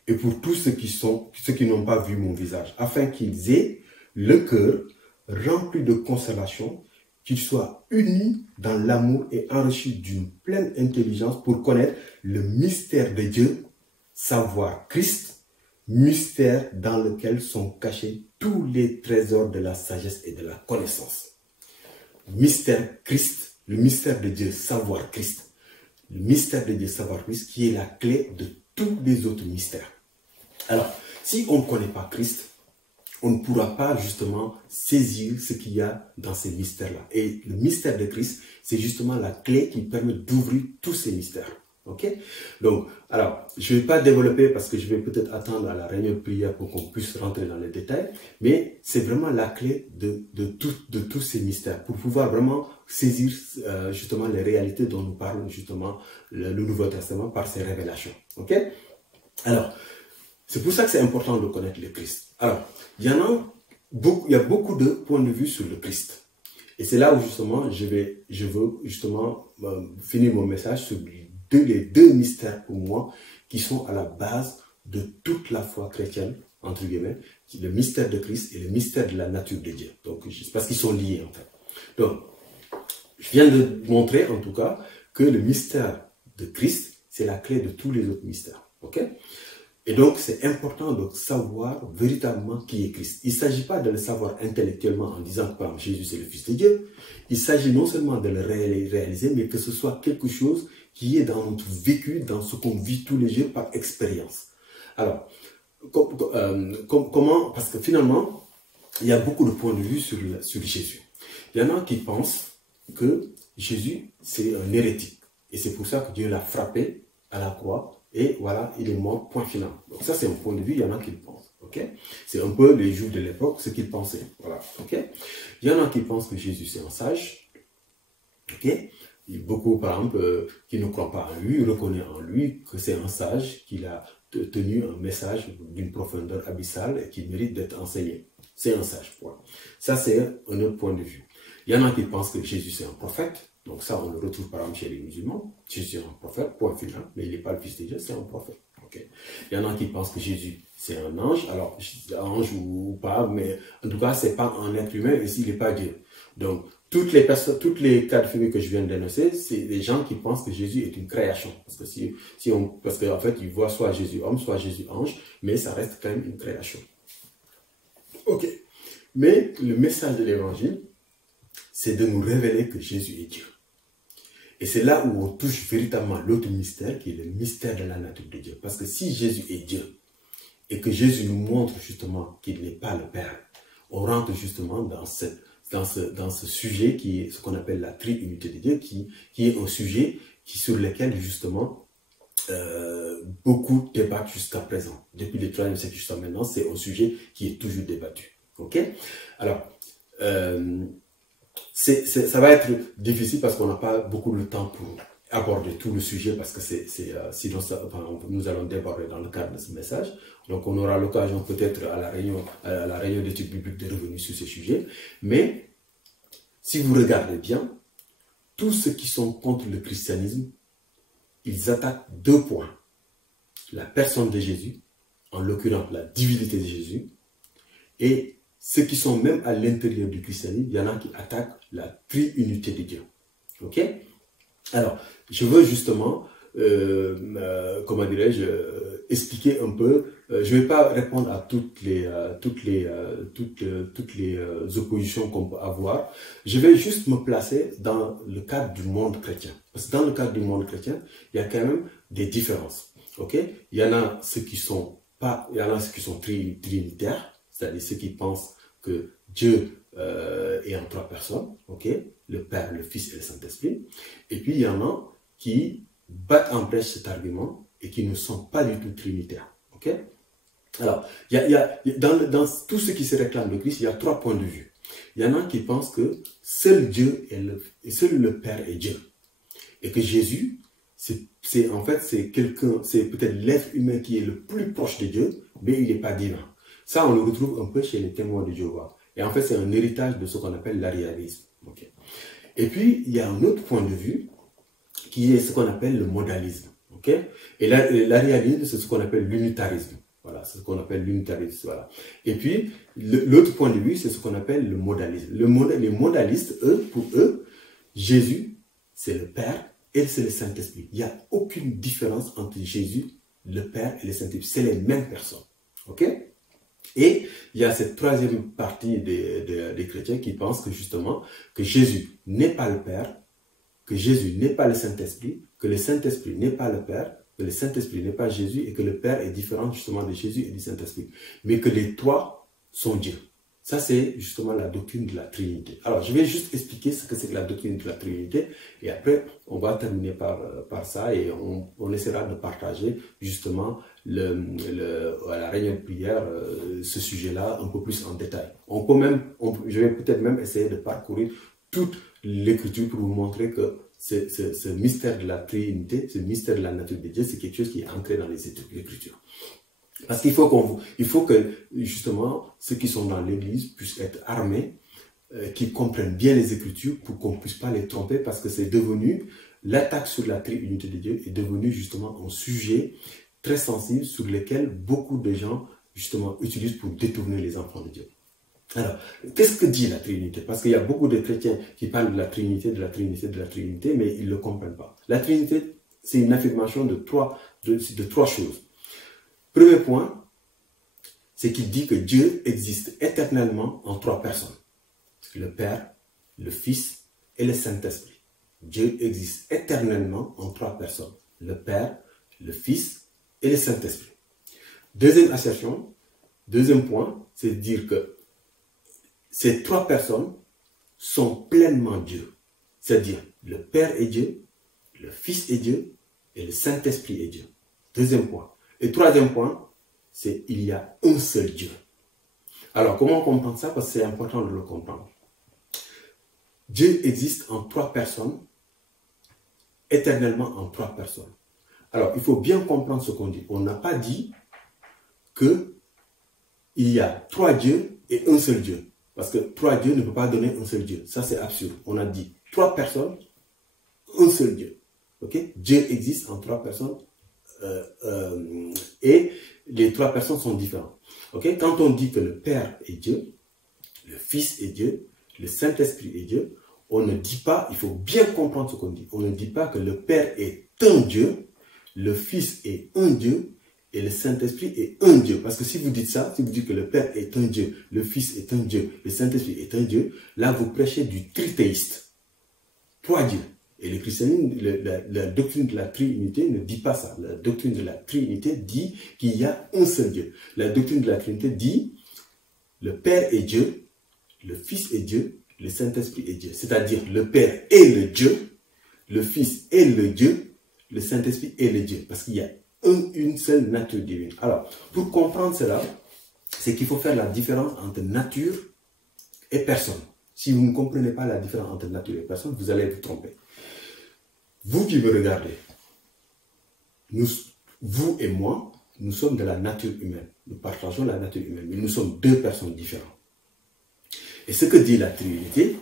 et pour tous ceux qui n'ont pas vu mon visage, afin qu'ils aient le cœur rempli de consolation, qu'ils soient unis dans l'amour et enrichis d'une pleine intelligence pour connaître le mystère de Dieu, savoir Christ, mystère dans lequel sont cachés tous les trésors de la sagesse et de la connaissance. Mystère Christ, le mystère de Dieu, savoir Christ. Le mystère de Dieu, savoir Christ, qui est la clé de tous les autres mystères. Alors, si on ne connaît pas Christ, on ne pourra pas justement saisir ce qu'il y a dans ces mystères-là. Et le mystère de Christ, c'est justement la clé qui permet d'ouvrir tous ces mystères. Ok? Donc, alors, je ne vais pas développer parce que je vais peut-être attendre à la réunion de prière pour qu'on puisse rentrer dans les détails, mais c'est vraiment la clé de tous ces mystères pour pouvoir vraiment saisir justement les réalités dont nous parle justement le Nouveau Testament par ses révélations. Ok? Alors, c'est pour ça que c'est important de connaître le Christ. Alors, il y a beaucoup de points de vue sur le Christ. Et c'est là où justement, je veux justement finir mon message sur les deux mystères pour moi qui sont à la base de toute la foi chrétienne, entre guillemets, le mystère de Christ et le mystère de la nature de Dieu. Donc, parce qu'ils sont liés en fait. Donc, je viens de montrer en tout cas que le mystère de Christ, c'est la clé de tous les autres mystères. Ok? Et donc, c'est important de savoir véritablement qui est Christ. Il ne s'agit pas de le savoir intellectuellement en disant que par exemple, Jésus c'est le Fils de Dieu. Il s'agit non seulement de le réaliser, mais que ce soit quelque chose qui est dans notre vécu, dans ce qu'on vit tous les jours par expérience. Alors, comment, parce que finalement, il y a beaucoup de points de vue sur Jésus. Il y en a qui pensent que Jésus, c'est un hérétique. Et c'est pour ça que Dieu l'a frappé à la croix. Et voilà, il est mort, point final. Donc ça, c'est un point de vue, il y en a qui le pensent. Okay? C'est un peu les Juifs de l'époque, ce qu'ils pensaient. Voilà. Okay? Il y en a qui pensent que Jésus, c'est un sage. Okay? Beaucoup, par exemple, qui ne croient pas en lui, reconnaissent en lui que c'est un sage, qu'il a tenu un message d'une profondeur abyssale et qui mérite d'être enseigné. C'est un sage, point. Ça, c'est un autre point de vue. Il y en a qui pensent que Jésus, c'est un prophète. Donc ça, on le retrouve par exemple chez les musulmans. Jésus est un prophète, point final, mais il n'est pas le Fils de Dieu, c'est un prophète. Okay. Il y en a qui pensent que Jésus, c'est un ange. Alors, ange ou pas, mais en tout cas, c'est pas un être humain et s'il n'est pas Dieu. Donc, toutes les cas de figure que je viens de dénoncer, c'est des gens qui pensent que Jésus est une création. Parce que parce qu'en fait, ils voient soit Jésus homme, soit Jésus ange, mais ça reste quand même une création. Ok. Mais le message de l'évangile, c'est de nous révéler que Jésus est Dieu. Et c'est là où on touche véritablement l'autre mystère, qui est le mystère de la nature de Dieu. Parce que si Jésus est Dieu, et que Jésus nous montre justement qu'il n'est pas le Père, on rentre justement dans ce sujet qui est ce qu'on appelle la triunité de Dieu, qui est un sujet sur lequel justement beaucoup débattent jusqu'à présent. Depuis le 3e siècle jusqu'à maintenant, c'est un sujet qui est toujours débattu. Ok? Alors, ça va être difficile parce qu'on n'a pas beaucoup de temps pour aborder tout le sujet parce que sinon nous allons déborder dans le cadre de ce message. Donc on aura l'occasion peut-être à la réunion d'études bibliques de revenir sur ce sujet. Mais si vous regardez bien, tous ceux qui sont contre le christianisme, ils attaquent deux points. La personne de Jésus, en l'occurrence la divinité de Jésus, et ceux qui sont même à l'intérieur du christianisme, il y en a qui attaquent la triunité de Dieu. Ok? Alors, je veux justement, comment dirais-je, expliquer un peu. Je ne vais pas répondre à toutes les oppositions qu'on peut avoir. Je vais juste me placer dans le cadre du monde chrétien. Parce que dans le cadre du monde chrétien, il y a quand même des différences. Ok? Il y en a ceux qui sont trinitaires. C'est-à-dire ceux qui pensent que Dieu est en trois personnes, ok, le Père, le Fils et le Saint-Esprit. Et puis il y en a qui battent en brèche cet argument et qui ne sont pas du tout trinitaires. Ok. Alors, dans tout ce qui se réclame de Christ, il y a trois points de vue. Il y en a qui pensent que seul Dieu seul le Père est Dieu. Et que Jésus, c'est peut-être l'être humain qui est le plus proche de Dieu, mais il n'est pas divin. Ça, on le retrouve un peu chez les témoins de Jéhovah. Et en fait, c'est un héritage de ce qu'on appelle l'arianisme. Okay. Et puis, il y a un autre point de vue qui est ce qu'on appelle le modalisme. Okay. Et l'arianisme, c'est ce qu'on appelle l'unitarisme. Voilà, c'est ce qu'on appelle l'unitarisme. Voilà. Et puis, l'autre point de vue, c'est ce qu'on appelle le modalisme. Les modalistes, pour eux, Jésus, c'est le Père et c'est le Saint-Esprit. Il n'y a aucune différence entre Jésus, le Père et le Saint-Esprit. C'est les mêmes personnes. Ok? Et il y a cette troisième partie des chrétiens qui pensent que justement, que Jésus n'est pas le Père, que Jésus n'est pas le Saint-Esprit, que le Saint-Esprit n'est pas le Père, que le Saint-Esprit n'est pas Jésus et que le Père est différent justement de Jésus et du Saint-Esprit. Mais que les trois sont Dieu. Ça, c'est justement la doctrine de la Trinité. Alors, je vais juste expliquer ce que c'est que la doctrine de la Trinité. Et après, on va terminer par ça et on essaiera de partager justement à la réunion de prière ce sujet-là un peu plus en détail. Je vais peut-être même essayer de parcourir toute l'écriture pour vous montrer que ce mystère de la Trinité, ce mystère de la nature de Dieu, c'est quelque chose qui est ancré dans l'Écriture. Parce qu'il faut que justement ceux qui sont dans l'église puissent être armés, qu'ils comprennent bien les Écritures pour qu'on ne puisse pas les tromper, parce que c'est devenu, l'attaque sur la Trinité de Dieu est devenu justement un sujet très sensible sur lequel beaucoup de gens justement utilisent pour détourner les enfants de Dieu. Alors, qu'est-ce que dit la Trinité? Parce qu'il y a beaucoup de chrétiens qui parlent de la Trinité, de la Trinité, de la Trinité, mais ils ne le comprennent pas. La Trinité, c'est une affirmation de trois choses. Premier point, c'est qu'il dit que Dieu existe éternellement en trois personnes. Le Père, le Fils et le Saint-Esprit. Dieu existe éternellement en trois personnes. Le Père, le Fils et le Saint-Esprit. Deuxième assertion, deuxième point, c'est de dire que ces trois personnes sont pleinement Dieu. C'est-à-dire, le Père est Dieu, le Fils est Dieu et le Saint-Esprit est Dieu. Deuxième point. Et troisième point, c'est qu'il y a un seul Dieu. Alors, comment on comprend ça? Parce que c'est important de le comprendre. Dieu existe en trois personnes, éternellement en trois personnes. Alors, il faut bien comprendre ce qu'on dit. On n'a pas dit qu'il y a trois dieux et un seul Dieu. Parce que trois dieux ne peuvent pas donner un seul Dieu. Ça, c'est absurde. On a dit trois personnes, un seul Dieu. Okay? Dieu existe en trois personnes. Et les trois personnes sont différentes. Okay? Quand on dit que le Père est Dieu, le Fils est Dieu, le Saint-Esprit est Dieu, on ne dit pas, il faut bien comprendre ce qu'on dit, on ne dit pas que le Père est un Dieu, le Fils est un Dieu et le Saint-Esprit est un Dieu. Parce que si vous dites ça, si vous dites que le Père est un Dieu, le Fils est un Dieu, le Saint-Esprit est un Dieu, là vous prêchez du trithéiste. Trois dieux. Et le christianisme, la doctrine de la Trinité ne dit pas ça. La doctrine de la Trinité dit qu'il y a un seul Dieu. La doctrine de la Trinité dit le Père est Dieu, le Fils est Dieu, le Saint-Esprit est Dieu. C'est-à-dire le Père est le Dieu, le Fils est le Dieu, le Saint-Esprit est le Dieu. Parce qu'il y a une seule nature divine. Alors, pour comprendre cela, c'est qu'il faut faire la différence entre nature et personne. Si vous ne comprenez pas la différence entre nature et personne, vous allez vous tromper. Vous qui me regardez, vous et moi, nous sommes de la nature humaine. Nous partageons la nature humaine, mais nous sommes deux personnes différentes. Et ce que dit la Trinité,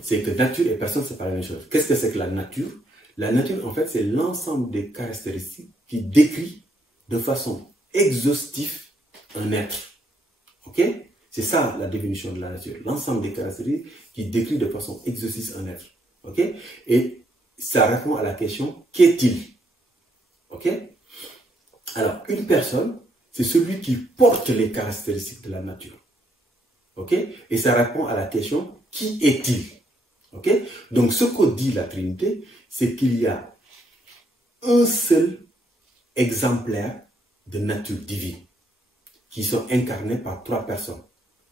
c'est que nature et personne, c'est pas la même chose. Qu'est-ce que c'est que la nature? La nature, en fait, c'est l'ensemble des caractéristiques qui décrit de façon exhaustive un être. Ok? C'est ça la définition de la nature. L'ensemble des caractéristiques qui décrit de façon exhaustive un être. Ok? Et ça répond à la question, qu'est-il? Ok? Alors, une personne, c'est celui qui porte les caractéristiques de la nature. Ok? Et ça répond à la question, qui est-il? Ok? Donc, ce que dit la Trinité, c'est qu'il y a un seul exemplaire de nature divine qui sont incarnés par trois personnes.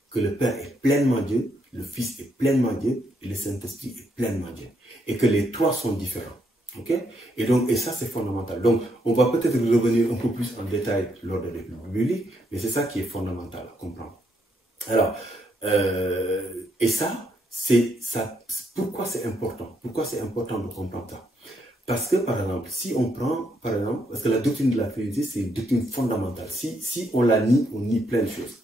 Que le Père est pleinement Dieu, le Fils est pleinement Dieu et le Saint-Esprit est pleinement Dieu. Et que les trois sont différents. Ok? Et ça, c'est fondamental. Donc, on va peut-être revenir un peu plus en détail lors de l'étude biblique, mais c'est ça qui est fondamental à comprendre. Alors, et ça, pourquoi c'est important? Pourquoi c'est important de comprendre ça? Parce que, par exemple, si on prend, parce que la doctrine de la Trinité, c'est une doctrine fondamentale. Si on la nie, on nie plein de choses.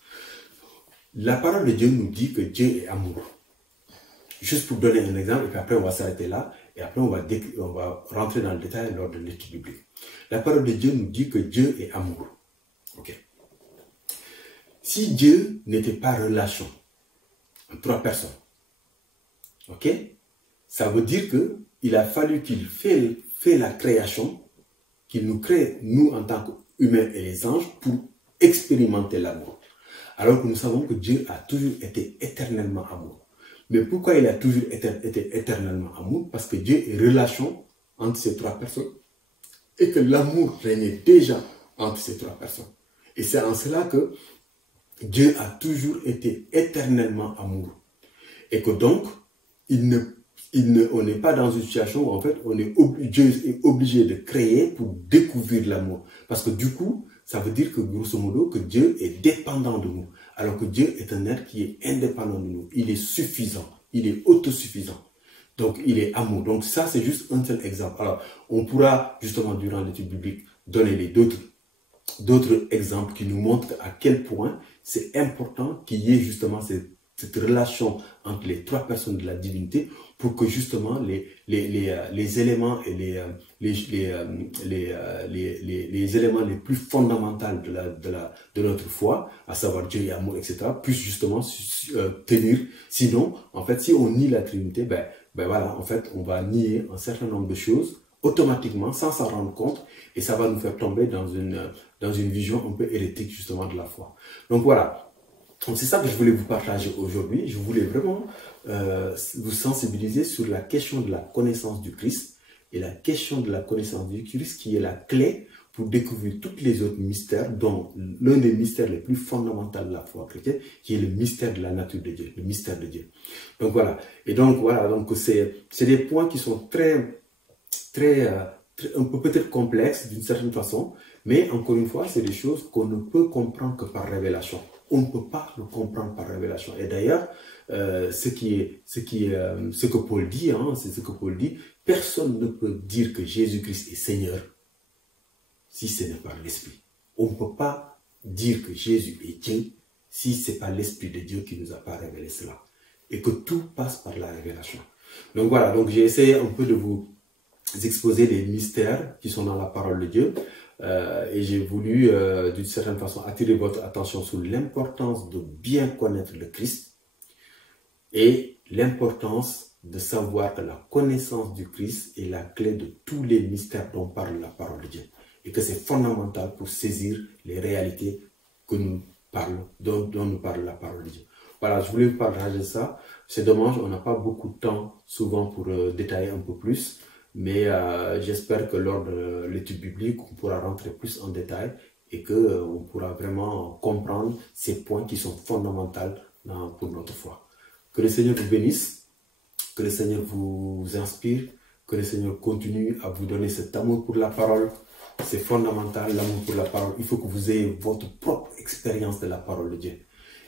La parole de Dieu nous dit que Dieu est amour. Juste pour donner un exemple, et puis après on va s'arrêter là, et après on va rentrer dans le détail lors de l'étude biblique. La parole de Dieu nous dit que Dieu est amour. Ok. Si Dieu n'était pas relation en trois personnes, ok, ça veut dire que il a fallu qu'il fait la création, qu'il nous crée, nous en tant qu'humains et les anges, pour expérimenter l'amour. Alors que nous savons que Dieu a toujours été éternellement amour. Mais pourquoi il a toujours été éternellement amour? Parce que Dieu est relation entre ces trois personnes. Et que l'amour régnait déjà entre ces trois personnes. Et c'est en cela que Dieu a toujours été éternellement amour. Et que donc, on n'est pas dans une situation où en fait, Dieu est obligé de créer pour découvrir l'amour. Parce que du coup, ça veut dire que grosso modo, que Dieu est dépendant de nous. Alors que Dieu est un être qui est indépendant de nous. Il est suffisant. Il est autosuffisant. Donc, il est amour. Donc, ça, c'est juste un seul exemple. Alors, on pourra, justement, durant l'étude biblique, donner d'autres exemples qui nous montrent à quel point c'est important qu'il y ait justement cette relation entre les trois personnes de la divinité pour que justement les éléments et les éléments les plus fondamentaux de notre foi, à savoir Dieu et amour, etc., puissent justement tenir. Sinon, en fait, si on nie la Trinité, ben voilà, en fait, on va nier un certain nombre de choses automatiquement, sans s'en rendre compte, et ça va nous faire tomber dans une vision un peu hérétique justement de la foi. Donc voilà. Donc c'est ça que je voulais vous partager aujourd'hui. Je voulais vraiment vous sensibiliser sur la question de la connaissance du Christ et la question de la connaissance du Christ qui est la clé pour découvrir tous les autres mystères, dont l'un des mystères les plus fondamentaux de la foi chrétienne, qui est le mystère de la nature de Dieu, le mystère de Dieu. Donc voilà. Et donc voilà, donc c'est des points qui sont un peu peut-être complexes d'une certaine façon, mais encore une fois, c'est des choses qu'on ne peut comprendre que par révélation. On ne peut pas le comprendre par révélation. Et d'ailleurs, ce que Paul dit, c'est ce que Paul dit, personne ne peut dire que Jésus-Christ est Seigneur si ce n'est pas l'Esprit. On ne peut pas dire que Jésus est Dieu si ce n'est pas l'Esprit de Dieu qui nous a pas révélé cela. Et que tout passe par la révélation. Donc voilà, donc j'ai essayé un peu de vous exposer les mystères qui sont dans la parole de Dieu. Et j'ai voulu, d'une certaine façon, attirer votre attention sur l'importance de bien connaître le Christ et l'importance de savoir que la connaissance du Christ est la clé de tous les mystères dont parle la parole de Dieu. Et que c'est fondamental pour saisir les réalités dont nous parle la parole de Dieu. Voilà, je voulais vous partager ça. C'est dommage, on n'a pas beaucoup de temps souvent pour détailler un peu plus. Mais j'espère que lors de l'étude biblique, on pourra rentrer plus en détail et qu'on pourra vraiment comprendre ces points qui sont fondamentaux pour notre foi. Que le Seigneur vous bénisse, que le Seigneur vous inspire, que le Seigneur continue à vous donner cet amour pour la parole. C'est fondamental, l'amour pour la parole. Il faut que vous ayez votre propre expérience de la parole de Dieu.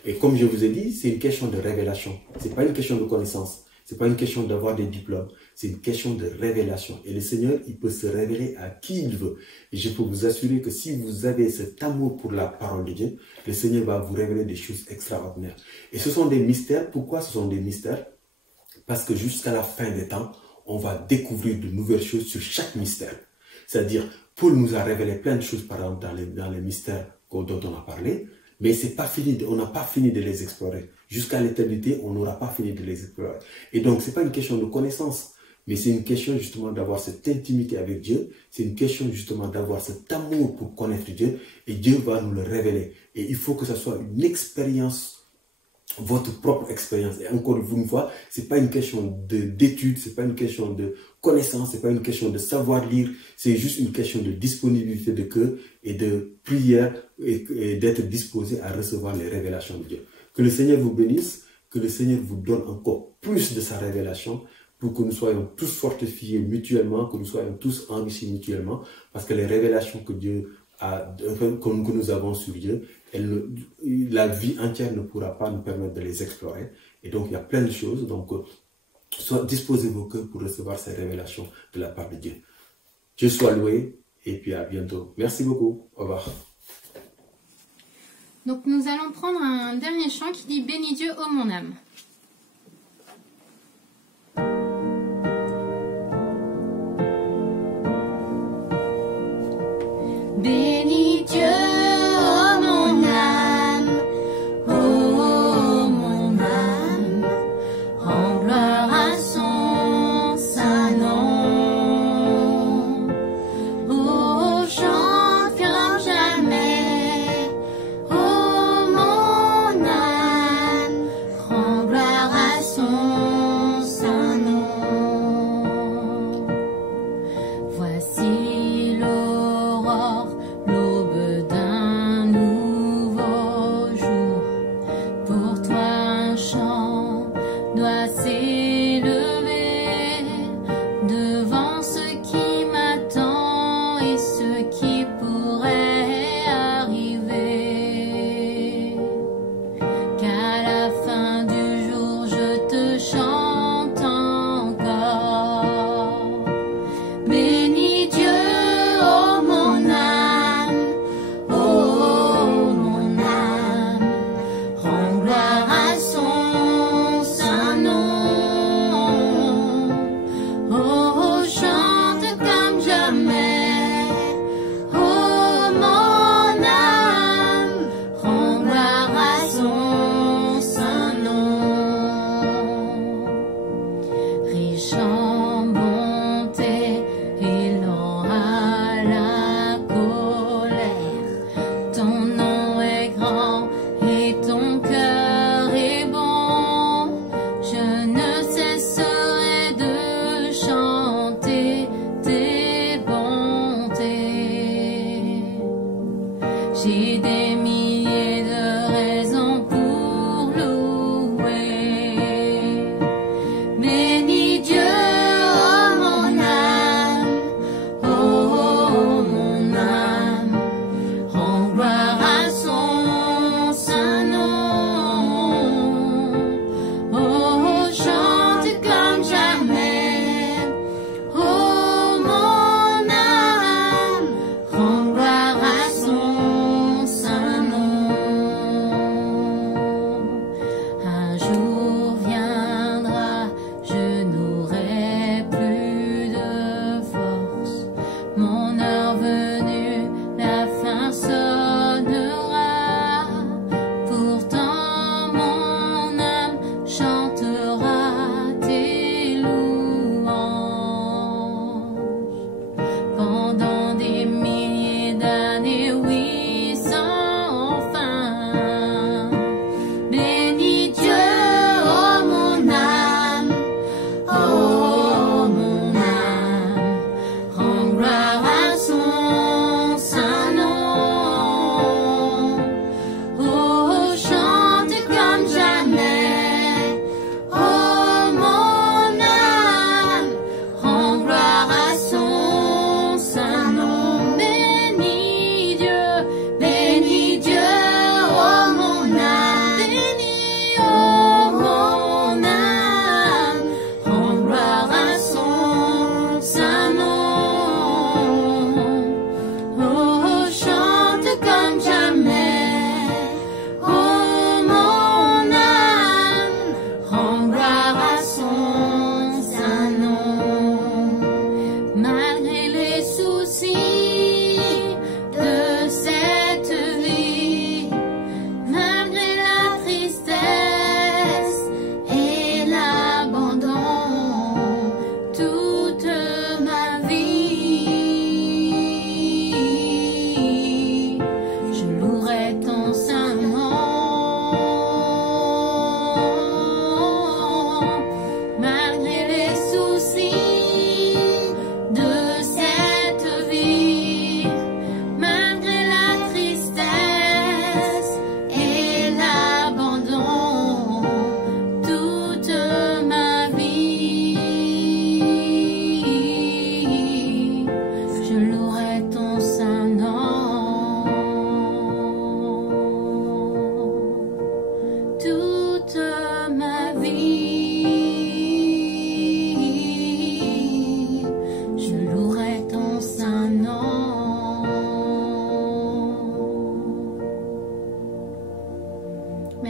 Et comme je vous ai dit, c'est une question de révélation. Ce n'est pas une question de connaissance. Ce n'est pas une question d'avoir des diplômes, c'est une question de révélation. Et le Seigneur, il peut se révéler à qui il veut. Et je peux vous assurer que si vous avez cet amour pour la parole de Dieu, le Seigneur va vous révéler des choses extraordinaires. Et ce sont des mystères. Pourquoi ce sont des mystères? Parce que jusqu'à la fin des temps, on va découvrir de nouvelles choses sur chaque mystère. C'est-à-dire, Paul nous a révélé plein de choses, par exemple, dans les mystères dont on a parlé, mais c'est pas fini, on n'a pas fini de les explorer. Jusqu'à l'éternité, on n'aura pas fini de les explorer. Et donc, c'est pas une question de connaissance, mais c'est une question justement d'avoir cette intimité avec Dieu. C'est une question justement d'avoir cet amour pour connaître Dieu. Et Dieu va nous le révéler. Et il faut que ça soit une expérience, votre propre expérience. Et encore une fois, c'est pas une question d'étude, c'est pas une question de connaissance, c'est pas une question de savoir lire. C'est juste une question de disponibilité de cœur et de prière et d'être disposé à recevoir les révélations de Dieu. Que le Seigneur vous bénisse, que le Seigneur vous donne encore plus de sa révélation pour que nous soyons tous fortifiés mutuellement, que nous soyons tous enrichis mutuellement, parce que les révélations que Dieu a, que nous avons sur Dieu, la vie entière ne pourra pas nous permettre de les explorer. Et donc, il y a plein de choses. Donc, disposez vos cœurs pour recevoir ces révélations de la part de Dieu. Dieu soit loué et puis à bientôt. Merci beaucoup. Au revoir. Donc nous allons prendre un dernier chant qui dit « Bénis Dieu, ô mon âme ». Bénis Dieu, ô mon âme, ô mon âme, rends gloire à son saint nom. Ô chante comme jamais, ô mon âme, rends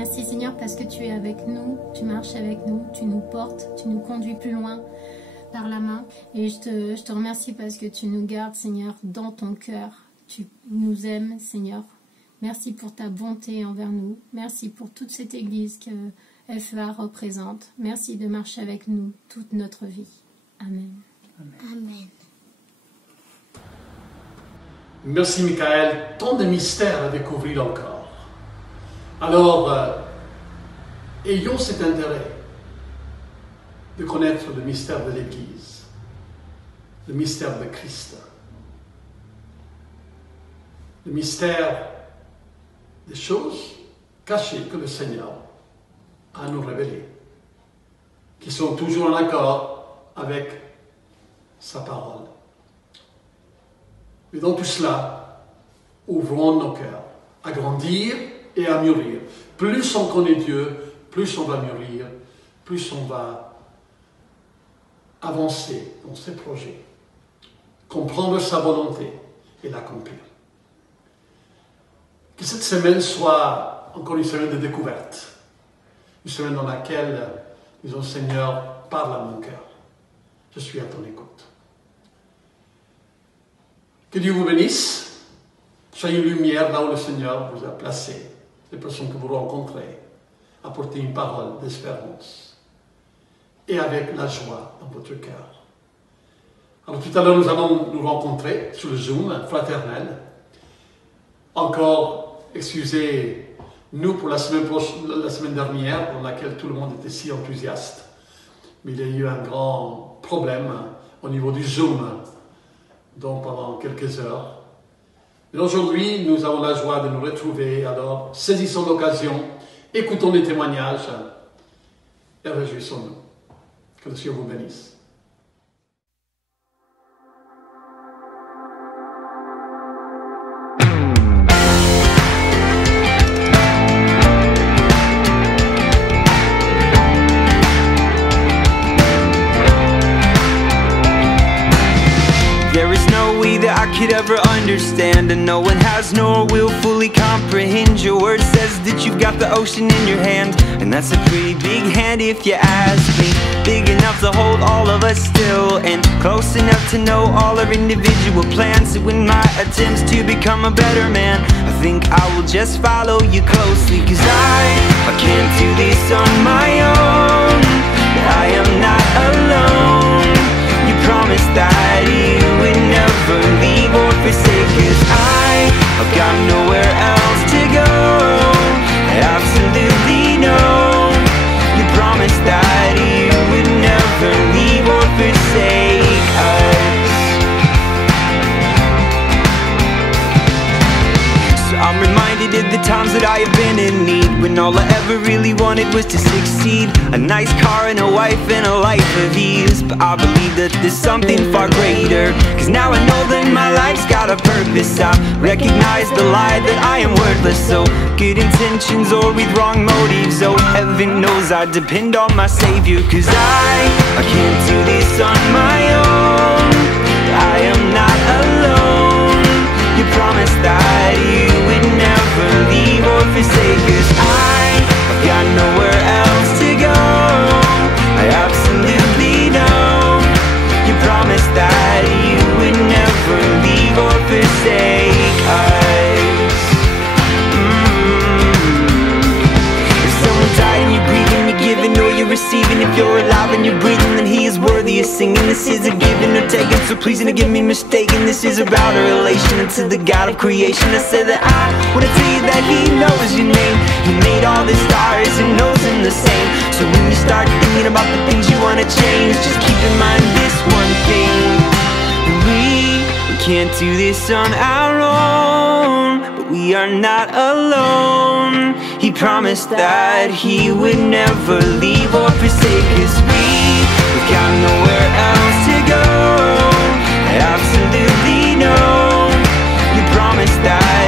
Merci Seigneur parce que tu es avec nous, tu marches avec nous, tu nous portes, tu nous conduis plus loin par la main. Et je te remercie parce que tu nous gardes Seigneur dans ton cœur. Tu nous aimes Seigneur. Merci pour ta bonté envers nous. Merci pour toute cette église que FEA représente. Merci de marcher avec nous toute notre vie. Amen. Amen. Merci Michael, tant de mystères à découvrir encore. Alors, ayons cet intérêt de connaître le mystère de l'Église, le mystère de Christ, le mystère des choses cachées que le Seigneur a à nous révéler, qui sont toujours en accord avec sa parole. Et dans tout cela, ouvrons nos cœurs à grandir et à mûrir. Plus on connaît Dieu, plus on va mûrir, plus on va avancer dans ses projets, comprendre sa volonté et l'accomplir. Que cette semaine soit encore une semaine de découverte, une semaine dans laquelle, disons, Seigneur, parle à mon cœur. Je suis à ton écoute. Que Dieu vous bénisse. Soyez une lumière là où le Seigneur vous a placé. Les personnes que vous rencontrez, apportez une parole d'espérance et avec la joie dans votre cœur. Alors tout à l'heure, nous allons nous rencontrer sur le Zoom fraternel. Encore, excusez-nous pour la semaine dernière, pour laquelle tout le monde était si enthousiaste. Mais il y a eu un grand problème au niveau du Zoom, donc pendant quelques heures. Et aujourd'hui, nous avons la joie de nous retrouver, alors saisissons l'occasion, écoutons les témoignages et réjouissons-nous. Que le Seigneur vous bénisse. I could ever understand, and no one has nor will fully comprehend. Your word says that you've got the ocean in your hand, and that's a pretty big hand if you ask me. Big enough to hold all of us still, and close enough to know all our individual plans. So in my attempts to become a better man, I think I will just follow you closely. Cause I can't do this on my own, but I am not alone. You promised that you would never leave or forsake. Cause I've got nowhere else to go, I absolutely know. You promised that you would never leave or forsake us. So I'm reminded of the times that I have been in need, when all I ever really wanted was to succeed. A nice car and a wife and a life of ease. But I believe that there's something far greater, cause now I know that my life's got a purpose. I recognize the lie that I am worthless. So good intentions or with wrong motives, oh heaven knows I depend on my Savior. Cause I can't do this on my own, I am not alone. You promised that you would never leave or forsake us. I've got nowhere else to go, I absolutely know. You promised that you would never leave or forsake us. If someone died and you're grieving, you're giving or you're receiving. If you're alive and you're breathing, then He is worthy of singing. This is a giving or taking, so please don't get me mistaken. This is about a relation to the God of creation. I said that I wanna tell you that He knows your name. He made all the stars and knows them the same. So when you start thinking about the things you wanna change, just keep in mind this one thing: we can't do this on our own, but we are not alone. He promised that He would never leave or forsake us. We've got nowhere else to go, I absolutely know. You promised that